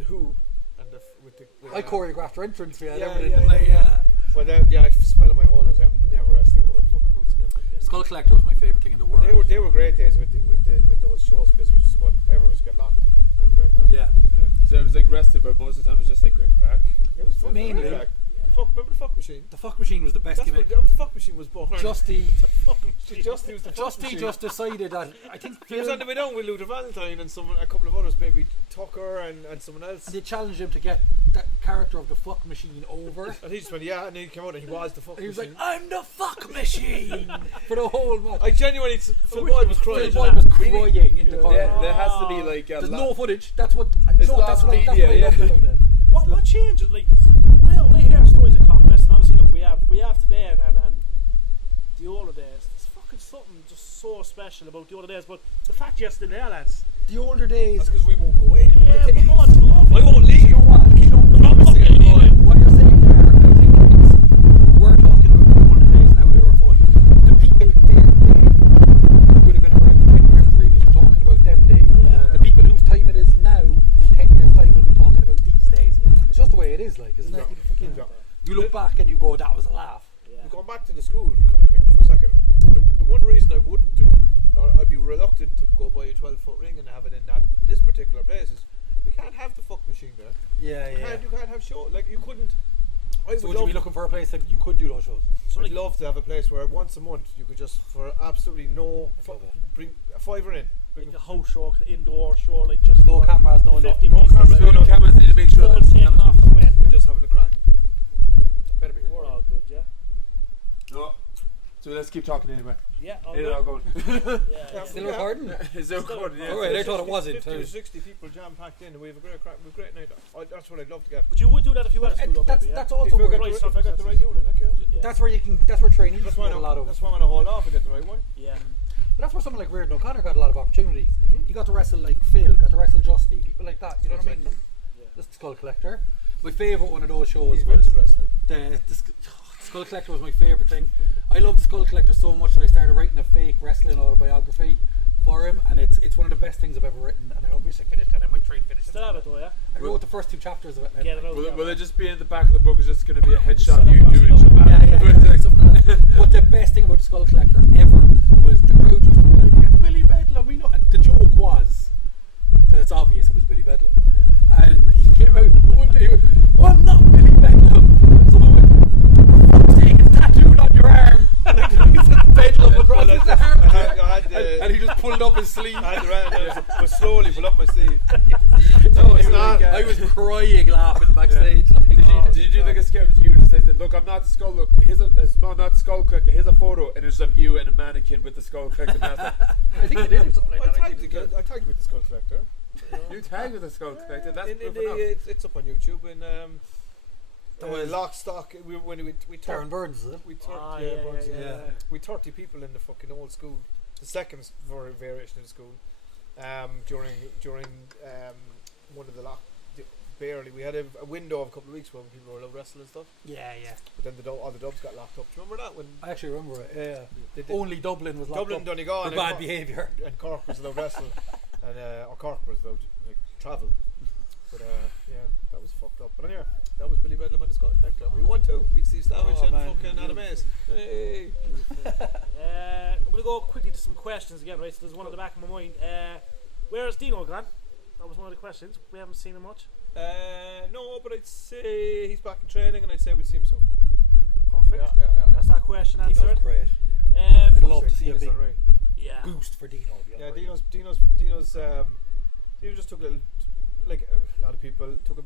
Who and with I choreographed her entrance for you. But I fell in my hole. I was like, I'm never wrestling without fucking boots again. Skull Collector was my favourite thing in the world. They were great days with those shows because everyone just got locked. And it was great crack. Yeah. So it was like wrestling, but most of the time it was just like great crack. It was fun. Mainly. Crack. Remember the fuck machine? The fuck machine was the best gimmick. The fuck machine was born. Justy was the fuck machine. just decided that I think he was on the way down with Luther Valentine and a couple of others, maybe Tucker and someone else. And they challenged him to get that character of the fuck machine over. And he just went, yeah, and then he came out and he was the fuck machine. He was like, I'm the fuck machine for the whole match. I genuinely, Phil Boyd was crying. Phil Boyd was crying in the corner. There has to be like there's no footage. That's what it's no, that's what I loved about it. What changes? Like, when I hear stories of Cork wrestling, obviously, look, we have today and the older days. There's fucking something just so special about the older days. But the fact you're still there, lads. The older days. That's because we won't go in. Yeah, but no, it's lovely. I won't leave. You know what? What you're saying there, I think we're talking about the older days and how they were fun. The people there would have been around 10 years previous talking about them days. Yeah. The people whose time it is now, in 10 years' time, will be talking about these days. It's just the way it is, like, isn't it? You look back and you go, that was a laugh. Yeah. Going back to the school kind of thing for a second, the one reason I wouldn't do, or I'd be reluctant to go buy a 12-foot ring and have it in this particular place is we can't have the fuck machine there. You can't have show, like you couldn't. So would you be looking for a place that you could do those shows? So I'd love to have a place where once a month you could just, for absolutely no, bring a $5 in. Like a house show, indoor show, like just no cameras, no 50 no people. cameras, no cameras to make sure that taking off and win. We're just having a crack. Better be. We're all good, yeah. No. So let's keep talking anyway. Yeah, all It's good. all going. Yeah, Still recording? It's all recording, yeah. Oh, wait, I thought it wasn't. 50 to 60 people jam packed in and we have a great crack. We've a great night. That's what I'd love to get. But you would do that if you went to school, That's maybe, yeah? also where If I got the right unit, okay. Yeah. that's where trainees That's get why a lot of. I want to hold off and get the right one. Yeah. But that's where someone like Reardon O'Connor got a lot of opportunities. He got to wrestle like Phil, got to wrestle Justy, people like that. You know what I mean? Yeah. That's the Skull Collector. My favourite one of those shows He was invented wrestling. the Skull Collector was my favourite thing. I loved the Skull Collector so much that I started writing a fake wrestling autobiography for him, and it's one of the best things I've ever written. And I wish I finished it. I might try and finish it. Still have it though, yeah? I wrote the first 2 chapters of it. Get it out. Will it just be in the back of the book? Is just going to be a headshot of you Yeah, doing shit? yeah, something like that. But the best thing about the Skull Collector ever was the crowd used to be like, it's Billy Bedlam, we know. And the joke was that it's obvious it was Billy Bedlam. And he came out one day, he went, oh, I'm not Billy Bedlam. Someone went, for fuck's sake, it's tattooed on your arm. And he said Bedlam across his arm. And he just pulled up his sleeve. I had the rat and I was slowly pull up my sleeve. No, it's not. I was crying laughing backstage. Did you do like a sketch with you to say that, look, I'm not the skull, look, here's not the Skull Collector, here's a photo, and it's of you and a mannequin with the Skull Collector mask. I think he did do something like that. I tagged with the Skull Collector. You tagged with the Skull Collector, that's proof enough. It's up on YouTube and Lock Stock. When we Darren Burns, is it? we Yeah. we 30 people in the fucking old school, the second variation of the school. During one of the lock, barely we had a window of a couple of weeks when people were allowed wrestling and stuff. Yeah. But then all the dubs got locked up. Do you remember that when I actually remember it. Yeah. they Only Dublin was locked Dublin, up Donegal, for and bad behaviour. and Cork was allowed wrestle, and or Cork was allowed like travel. But yeah, that was fucked up. But anyway, that was Billy Bedlam and the Skull Collector. We won too. Beat Steve Savage and man, fucking Adam Hayes. Hey. I'm going to go quickly to some questions again, right? So there's one at the back of my mind. Where is Dino gone? That was one of the questions. We haven't seen him much. No, but I'd say he's back in training, and I'd say we'll see him soon. Perfect. Yeah. That's that question Dino's answered. great. Um, I'd love to see a Dino's big alright. yeah. boost for Dino. Yeah, Dino just took a little, like a lot of people took a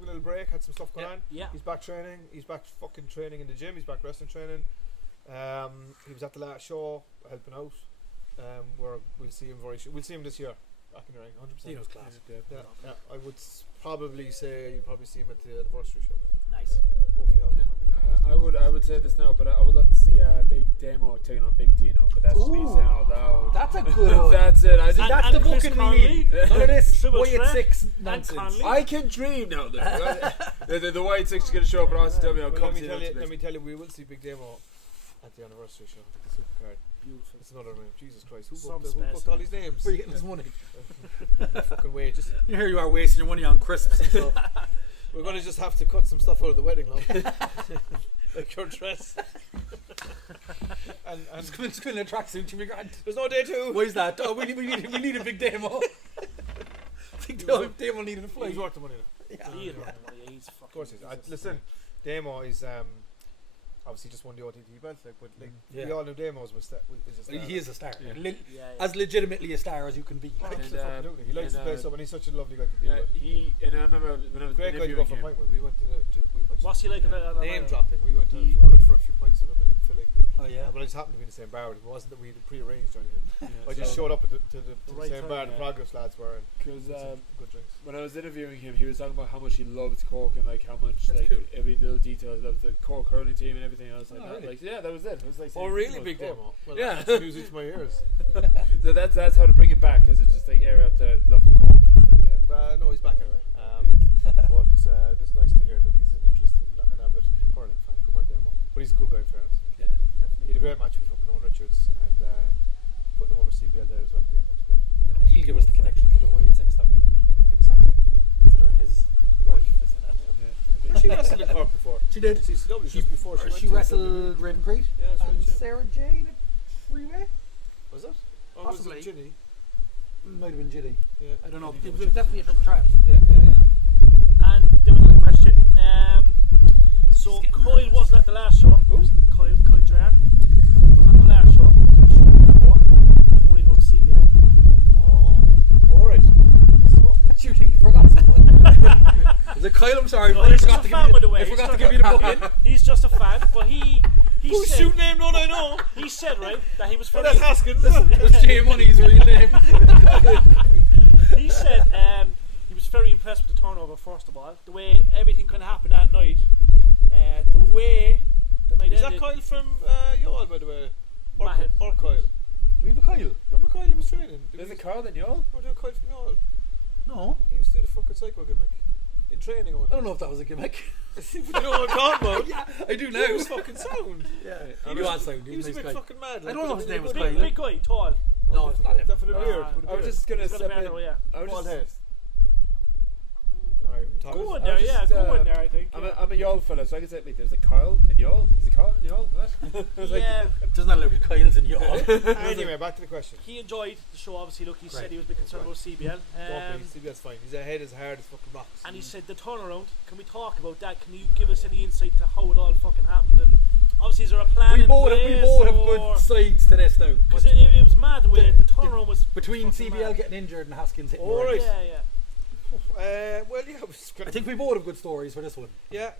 little break, had some stuff going on. Yeah. He's back training. He's back fucking training in the gym. He's back wrestling training. He was at the last show helping out. Where we'll see him we'll see him this year. Back in the ring, 100%. Dino's class. Yeah. I would probably say you probably see him at the anniversary show. Nice. Hopefully, I would would say this now, but I would love to see Big Damo taking on Big Dino. But that's me saying out loud. That's a good one. That's it. I think That's and the Chris booking we Conley. need. None of this Triple Wyatt threat. 6 And nonsense. Conley. I can dream now. The White Six is going to show up at RCW. I'll Well, come let me tell you, we will see Big Demo at the anniversary show. The Supercard. Beautiful. It's another name. Jesus Christ. Who Some booked all these names? Where are you getting this money? Fucking wages. Here you are wasting your money on crisps and stuff. We're going to just have to cut some stuff out of the wedding, love. Like your dress. and It's going to a tracksuit, you be grand. there's no day two. Why is that? Oh, we need a big demo. Big demo needed a flight. He's worth the money now. He is right, he's Of course he is. Listen, Demo is obviously just won the OTT belt, like, but like, we all knew Demo is a star. He is a star. Yeah. As legitimately a star as you can be. Absolutely. He likes to play up, and he's such a lovely guy to deal Yeah, with. and I remember when I was Great guy to go for a interviewing pint with. We went to What's he like? name dropping. I went for a few pints with him in Philly. Oh yeah. But I just happened to be in the same bar. It wasn't that we had pre-arranged or anything. Yeah, I just showed up at the right same time, bar the yeah. Progress lads were, and because had some good drinks. when I was interviewing him, he was talking about how much he loved Cork and like how much That's like cool. every little detail. He loved the Cork hurling team and everything else like Oh, that. really? Like that was it. It was like Oh, saying, really, "Oh, Big Cork." Demo? Well, Yeah. that's music to my ears. So that's how to bring it back. Is it just like air out the love for Cork? And that's it, yeah. No, he's back anyway. But it's nice to hear that he's an interested and avid hurling fan. Come on, Demo. But he's a good guy, in fairness. Yeah, He had a great match with fucking Owen Richards, and putting him over CBL there as well. Demo was great. And he'll give us the connection to the Wyatt 6 that we need. Exactly. Considering his wife is in it. yeah. She wrestled in Cork before. She did. CCW just before she went She to wrestled Raven Creed Yeah, that's and right, yeah. Sarah Jane at Freeway. Was it? Or Possibly. was it Ginny? Might have been Ginny. Yeah. I don't know. I think It it was was definitely a triple threat. Yeah. And there was another question. So Kyle wasn't at the last show. Who? Kyle Gerard wasn't at the last show. He was at the show before. Worried about CBL. Oh. Alright. So, You think you forgot someone? Is it Kyle? I'm sorry. No, I he's forgot just to a give fan, you by the the- way. I He's forgot to just give you the book in. He's just a fan, but he who's said, shoot name none I know? he said right that he was Oh, very that's Haskins. That's Jay Money's real name. he said he was very impressed with the turnover. First of all, the way everything kind of happened that night, the way the night Is that ended. Kyle from Yoel, by the way? Mahon. Or Kyle? Do we have a Kyle? Remember Kyle who was training? There's a Carl and y'all. Or do Kyle from Yoel? No. He used to do the fucking psycho gimmick. In training only. I don't know if that was a gimmick. You know what I'm talking about? Yeah, I do He now. was fucking sound. Yeah, He he was sound. He was a nice bit guy. fucking mad. I don't know if his name was big, Kyle. big guy, tall. No, it's not him. That for the beard. with the I was beard. just gonna He's got a step in. banner, yeah. I was Bald just, head. Alright, Go in I there, was yeah, just, go in there. I think. I'm a y'all fella, so I can say like there's a Carl and y'all. Is it Carl and y'all? What? I was Yeah, There's not a lot of Kyles in y'all. Anyway, back to the question. he enjoyed the show. Obviously, look, he said Right. he was a bit concerned about CBL. Don't be. CBS fine. His head is hard as fucking rocks. And he said the turnaround. Can we talk about that? Can you give us any insight to how it all fucking happened? And obviously, is there a plan? We both have good sides to this now. Because it was mad the way the turnaround was Between fucking CBL mad. getting injured and Haskins hitting. All the ring. right. Yeah, yeah. Well, yeah, it was I think we both have good stories for this one. Yeah,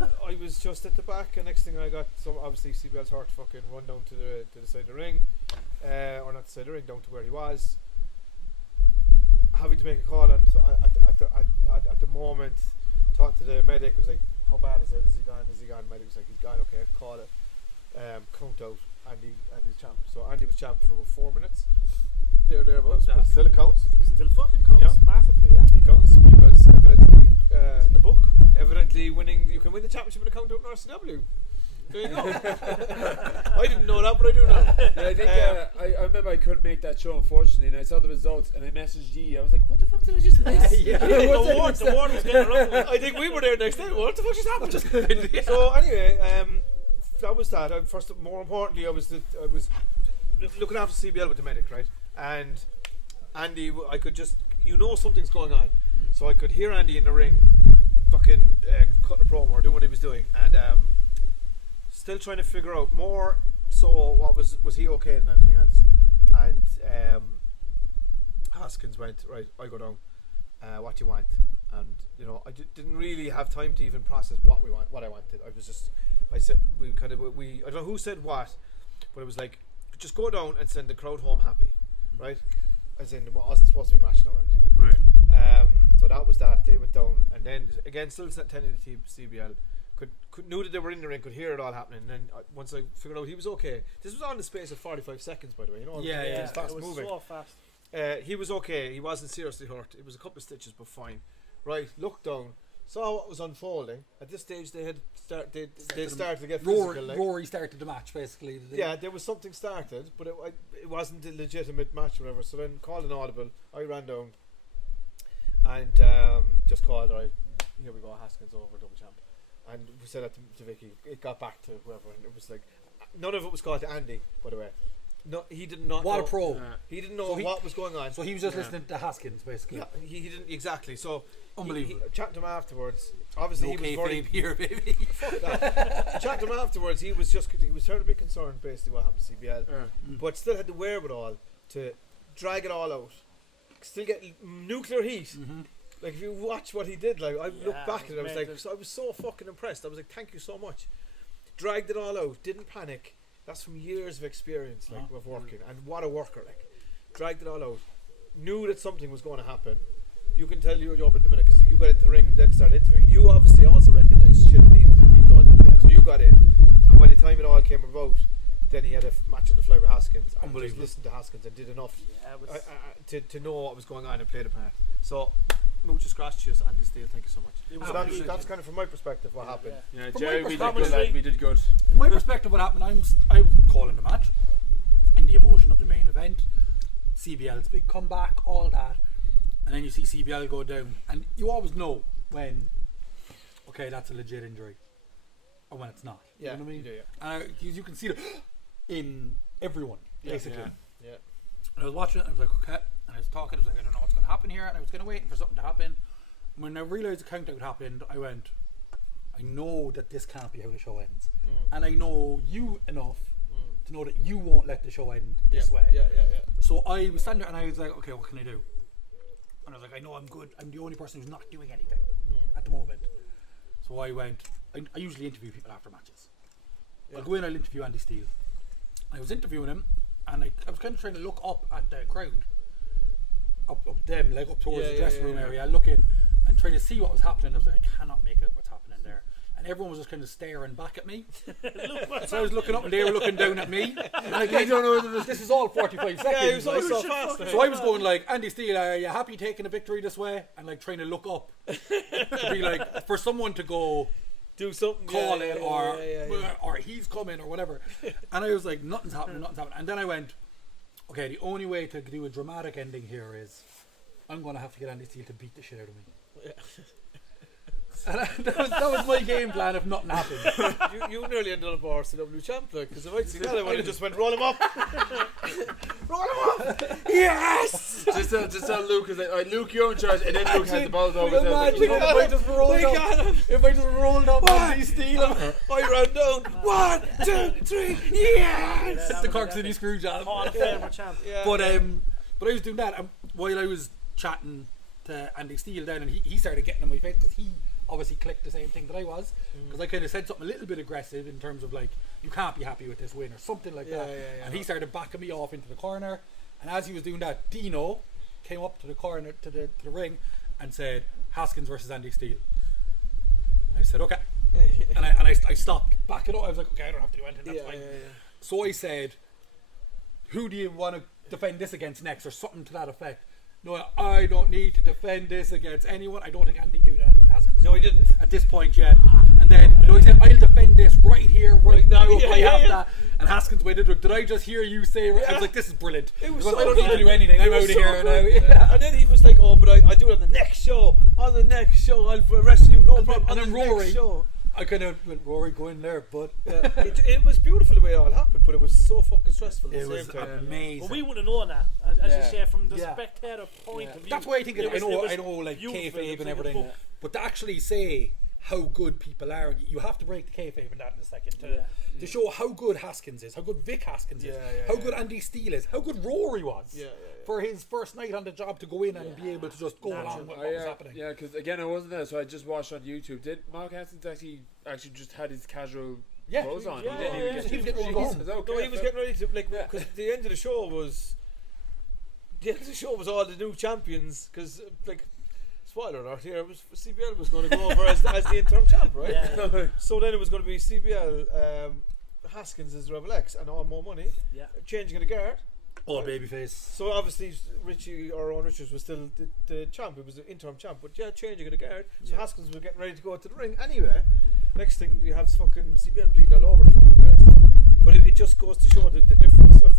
I was just at the back, and next thing I got, so obviously CBL's hurt, fucking run down to the side of the ring, or not the side of the ring, down to where he was, having to make a call, and so at the moment, talked to the medic, was like, how bad is it? Is he gone? Medic was like, he's gone. Okay, call it, count out. Andy's champ. So Andy was champ for about 4 minutes. Thereabouts, but still it counts. Still fucking counts Yeah. massively, yeah. It counts because evidently, It's in the book. evidently winning, you can win the championship with a count out in RCW. There you go. I didn't know that, but I do now. Yeah, I think I remember I couldn't make that show, unfortunately, and I saw the results and I messaged G. I was like, what the fuck did I just miss? Yeah. The word was getting around. I think we were there next day. What the fuck just happened? So anyway, that was that. More importantly, I was looking after CBL with the medic, right? And Andy, I could just, something's going on, so I could hear Andy in the ring, fucking cutting a promo or doing what he was doing, and still trying to figure out more. So what was he okay than anything else? And Haskins went, right, I go down. What do you want? And I didn't really have time to even process what I wanted. I said we I don't know who said what, but it was like, just go down and send the crowd home happy, right? As in, it wasn't supposed to be a match now or anything. Right. So that was that. They went down, and then again, still tending to CBL. knew that they were in the ring, could hear it all happening. And then once I figured out he was okay, this was on the space of 45 seconds, by the way. You know, it was fast moving. So fast. He was okay. He wasn't seriously hurt. It was a couple of stitches, but fine. Right, looked down, saw what was unfolding. At this stage, they started to get physical. Rory started the match, basically. Yeah, there was something started, but it wasn't a legitimate match or whatever. So then called an audible. I ran down and just called, right, here we go, Haskins over, double champ. And we said that to Vicky. It got back to whoever, and it was like, none of it was called to Andy, by the way. No, he did not. What know, a pro! He didn't know what was going on. So he was just listening to Haskins, basically. Yeah, he didn't exactly. So unbelievable. He chatted to him afterwards. Obviously, no he was very here, baby. Fuck that. Chatted to him afterwards. He was trying to be concerned, basically, what happened to CBL, but still had the wherewithal to drag it all out. Still get nuclear heat. Mm-hmm. Like if you watch what he did, like I look back at it, I was like, I was so fucking impressed. I was like, thank you so much. Dragged it all out, didn't panic. That's from years of experience, like of working, and what a worker! Like, dragged it all out. Knew that something was going to happen. You can tell your job in a minute because you got into the ring and then started interviewing. You obviously also recognised shit needed to be done, so you got in. And by the time it all came about, then he had a match on the fly with Haskins, and just listened to Haskins and did enough to know what was going on and played a part. So. Muchas gracias, Andy Steele. Thank you so much. So that's kind of from my perspective what happened. Yeah, From Jerry, my we did good, lad. We did good. From my perspective, what happened, I was calling the match in the emotion of the main event, CBL's big comeback, all that, and then you see CBL go down, and you always know when, okay, that's a legit injury, or when it's not. Yeah, you know what I mean? you do, yeah. And you can see it in everyone, basically. Yeah. And I was watching it, and I was like, okay. And I was talking, I was like, I don't know what's going to happen here. And I was kind of waiting for something to happen. And when I realised the countdown happened, I went, I know that this can't be how the show ends. And I know you enough to know that you won't let the show end this way. Yeah. So I was standing there and I was like, okay, what can I do? And I was like, I know I'm good. I'm the only person who's not doing anything at the moment. So I went, I usually interview people after matches. I'll go in, I'll interview Andy Steele. I was interviewing him and I was kind of trying to look up at the crowd. Up them, like up towards the dressing room area, looking and trying to see what was happening. I was like, I cannot make out what's happening there. And everyone was just kind of staring back at me. So I was looking up and they were looking down at me. And like, I don't know, this is all 45 seconds. Yeah, it was like, so fast. So I was going like, Andy Steele, are you happy taking a victory this way? And like trying to look up to be like, for someone to go do something, call it, or he's coming or whatever. And I was like, nothing's happening. And then I went, okay, the only way to do a dramatic ending here is I'm going to have to get Andy Steele to beat the shit out of me. And that was my game plan if nothing happened. you nearly ended up RCW champ, like, because if I'd seen that, I would have just went roll him up. Roll him up! Yes! Just tell Luke, like, Luke, you're in charge, and then Luke had the ball over his head. If I just rolled up Andy Steele, I ran down. 1, 2, 3, yes! That's the Cork City screw job. Hall of Famer champ. But I was doing that while I was chatting to Andy Steele then, and he started getting in my face because he obviously clicked the same thing that I was, because I kind of said something a little bit aggressive in terms of like, you can't be happy with this win or something like that. And he started backing me off into the corner, and as he was doing that, Dino came up to the corner to the ring and said, Haskins versus Andy Steele. And I said, okay. And I stopped backing up. I was like, okay, I don't have to do anything, that's fine. So I said, who do you want to defend this against next, or something to that effect? No, I don't need to defend this against anyone. I don't think Andy knew that. Haskins, no, he didn't at this point yet. And then he said, I'll defend this right here, right now. If I have that. And Haskins waited. Did I just hear you say? I was like, this is brilliant. It was I don't need to do anything. I'm out of here now. Yeah. And then he was like, oh, but I do it on the next show. On the next show, I'll wrestle you. No problem. And on then the Rory. Next show. I kind of went, Rory, go in there, but it was beautiful the way it all happened, but it was so fucking stressful at the same time. Amazing. But we would have known that, as you say, from the spectator point of view. That's why I think I know like kayfabe and everything. But to actually say how good people are, you have to break the kayfabe in that in a second to show how good Haskins is, how good Vic Haskins is, how good Andy Steele is, how good Rory was for his first night on the job to go in and be able to just go along with what was happening. Yeah, because again, I wasn't there, so I just watched on YouTube. Did Mark Haskins actually just had his casual clothes on? He was getting ready to, like, because the end of the show was all the new champions, because like spoiler alert here, it was CBL was going to go over as the interim champ, right? Yeah. So then it was going to be CBL, Haskins as Rebel X, and all more money. Yeah. Changing of the guard. All babyface. So obviously Richie or Owen Richards was still the champ. It was the interim champ, but changing of the guard. So Haskins was getting ready to go to the ring anyway. Next thing you have fucking CBL bleeding all over the fucking place. But it just goes to show the difference of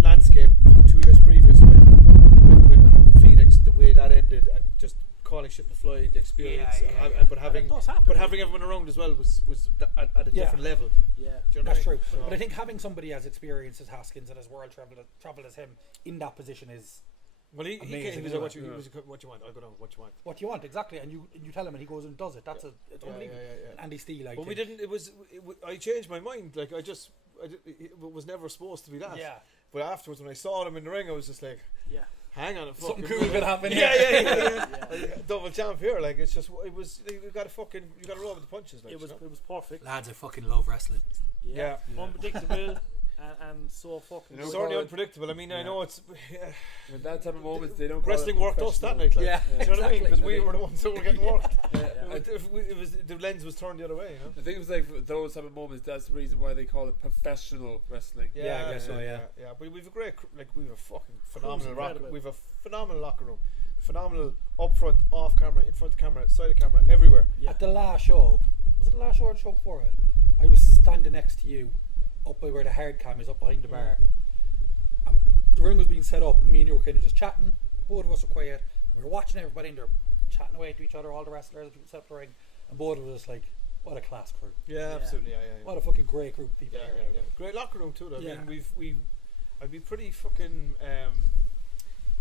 landscape 2 years previous when it happened in Phoenix, the way that ended, and just calling shit to fly, the experience, but having everyone around as well was at a different level. Yeah, Do you know That's what I true. mean? So But I think having somebody as experienced as Haskins and as world travel as him in that position is well, he amazing, was like, what isn't you want? I'll go down. What you want? what you want exactly, and you tell him and he goes and does it. That's it's unbelievable. Yeah. Andy Steele, But we didn't. I changed my mind. Like it was never supposed to be that. Yeah. But afterwards, when I saw him in the ring, I was just like, hang on a fucking Something cool could happen. Yeah. Double champ here. Like it's just you got to roll with the punches. Like, it was perfect. Lads, I fucking love wrestling. Yeah. Unpredictable and so fucking. You know, Certainly unpredictable. I mean, I know it's At that type of moments, they don't. wrestling call it worked us that professional. night. Like, do you know what I mean? Because we were the ones that were getting worked. It was the lens was turned the other way. You know. I think it was like those type of moments. That's the reason why they call it professional wrestling. Yeah, I guess so. Yeah. But we've a great, we've a fucking phenomenal incredible. we've a phenomenal locker room, phenomenal up front, off camera, in front of the camera, side of the camera, everywhere. At the last show, was it the last show or the show before it? I was standing next to you, up by where the hard cam is, up behind the bar. And the ring was being set up, and me and you were kind of just chatting. Both of us were quiet, and we were watching everybody, and they're chatting away to each other, all the wrestlers, people set up the ring, and both of us just like, what a class crew. Yeah, absolutely. Yeah. What a fucking great group of people. Yeah. Great locker room too. Though. Yeah. I mean, I'd be pretty fucking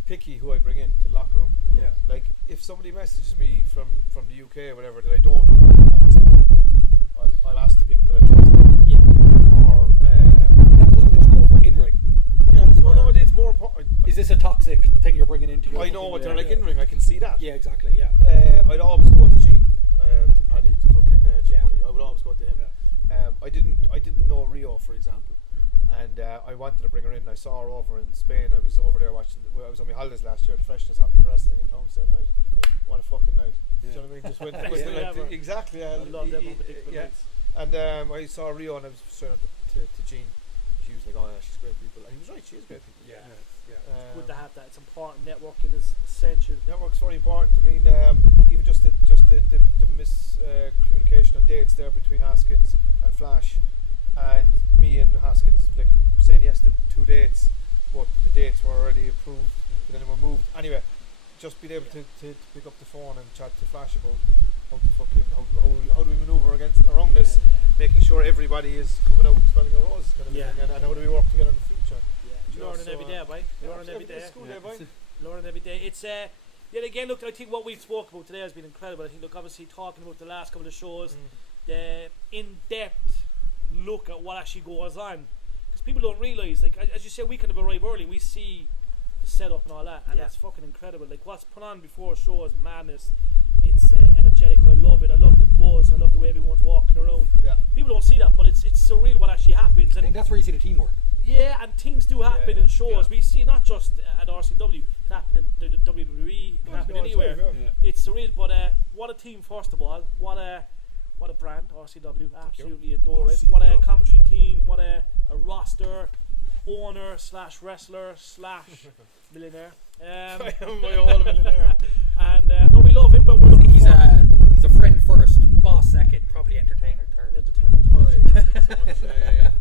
picky who I bring in to the locker room. Yeah. Like if somebody messages me from the UK or whatever that I don't know, I'll ask the people that I trust. Yeah. Or That doesn't just go for in ring. no, it's more important. Is this a toxic thing you're bringing into your I know what they're like yeah. in ring. I can see that. Yeah, exactly. Yeah. I'd always go to Gene, to Paddy, to fucking Gene Yeah. Money. I would always go to him. Yeah. I didn't know Rio, for example, and I wanted to bring her in. I saw her over in Spain. I was over there watching. I was on my holidays last year. The Freshness happened wrestling in town same night. Yeah. What a fucking night! Do you know what I mean? Just went like exactly. I love them unpredictable nights. And I saw Rio, and I was showing up to Gene. He was like, "Oh yeah, she's great people," and he was right. She is great people. Yeah. Good to have that. It's important. Networking is essential. Network's very important. I mean, even just the miscommunication on dates there between Haskins and Flash, and me and Haskins like saying yes to 2 dates, but the dates were already approved, but then they were moved. Anyway, just being able to pick up the phone and chat to Flash about how do we maneuver around this, making sure everybody is coming out smelling a roses kind of thing, and how do we work together in the future. Learning every day, boy. Learning every day. It's a good day, boy. Learning every day. It's yet again. Look, I think what we've spoken about today has been incredible. I think, look, obviously talking about the last couple of shows, the in-depth look at what actually goes on, because people don't realise, like as you say, we kind of arrive early. We see the setup and all that, and it's fucking incredible. Like what's put on before a show is madness. It's energetic. I love it. I love the buzz. I love the way everyone's walking around. Yeah. People don't see that, but it's surreal what actually happens. I And think that's where you see the teamwork. yeah, and things do happen in shows. We see not just at RCW, it can happen in the WWE, it can happen anywhere. It's surreal, but what a team first of all. What a brand, RCW. Absolutely adore it. What a commentary team. What a roster, owner / wrestler / millionaire. I am my own millionaire. And no, we love him, but we're looking He's a friend first, boss second, probably entertainer third. Thanks so much.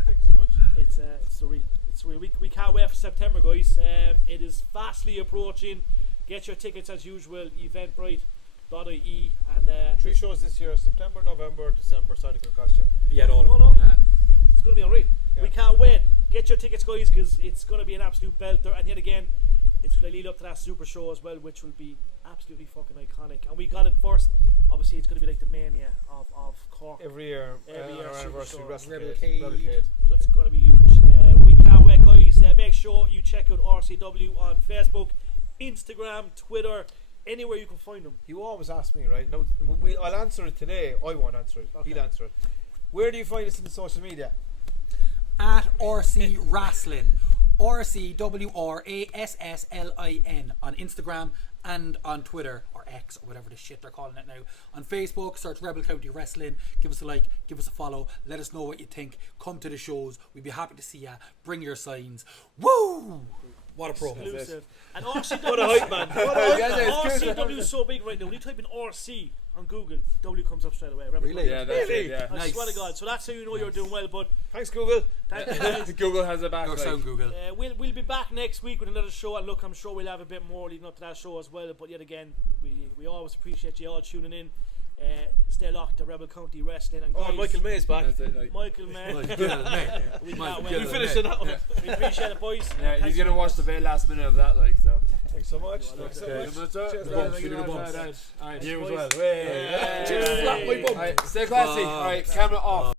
Thanks so much. It's surreal. It's surreal. We can't wait for September, guys. It is fastly approaching. Get your tickets as usual. Eventbrite.ie and 3 shows this year: September, November, December. Sorry to cost you. Yeah, all of it. No. It's going to be unreal. Yeah. We can't wait. Get your tickets, guys, because it's going to be an absolute belter. And yet again, it's going to lead up to that super show as well, which will be absolutely fucking iconic. And we got it first. Obviously, it's going to be like the mania of Cork. Every year, our anniversary Rebelcade. It's going to be huge. We can't wait, guys. Make sure you check out RCW on Facebook, Instagram, Twitter, anywhere you can find them. You always ask me, right? No, I'll answer it today. I won't answer it. Okay. He'll answer it. Where do you find us in the social media? At RC Wrestling. RCWRASSLIN on Instagram and on Twitter, or X or whatever the shit they're calling it now. On Facebook, search Rebel County Wrestling. Give us a like, give us a follow. Let us know what you think. Come to the shows. We'd be happy to see ya. Bring your signs. Woo! What a promo. Exclusive. And RCW. What a hype, man. What a hype. RCW is so big right now. When you type in RC on Google, W comes up straight away. Really? Yeah, that's Really? it, yeah. I Nice. swear to God. So that's how you know you're doing well. But Thanks, Google. thank you guys. Google has a back. Your sound, Google. We'll be back next week with another show, and look, I'm sure we'll have a bit more leading up to that show as well. But yet again, we always appreciate you all tuning in. Stay locked to Rebel County Wrestling, and guys, Michael May's back. That's it, like. Michael May. We Finish it out. We appreciate it, boys. Yeah, Thanks he's gonna very watch much. the very last minute of that, like, so. Thanks so much. Okay. Thanks so Okay. much. Cheers, Cheers, bumps, guys. give it a bumps. Alright. Alright, You as boys. well. Hey. Yeah. Cheers, slap my bum. Alright, stay classy. Alright, camera off.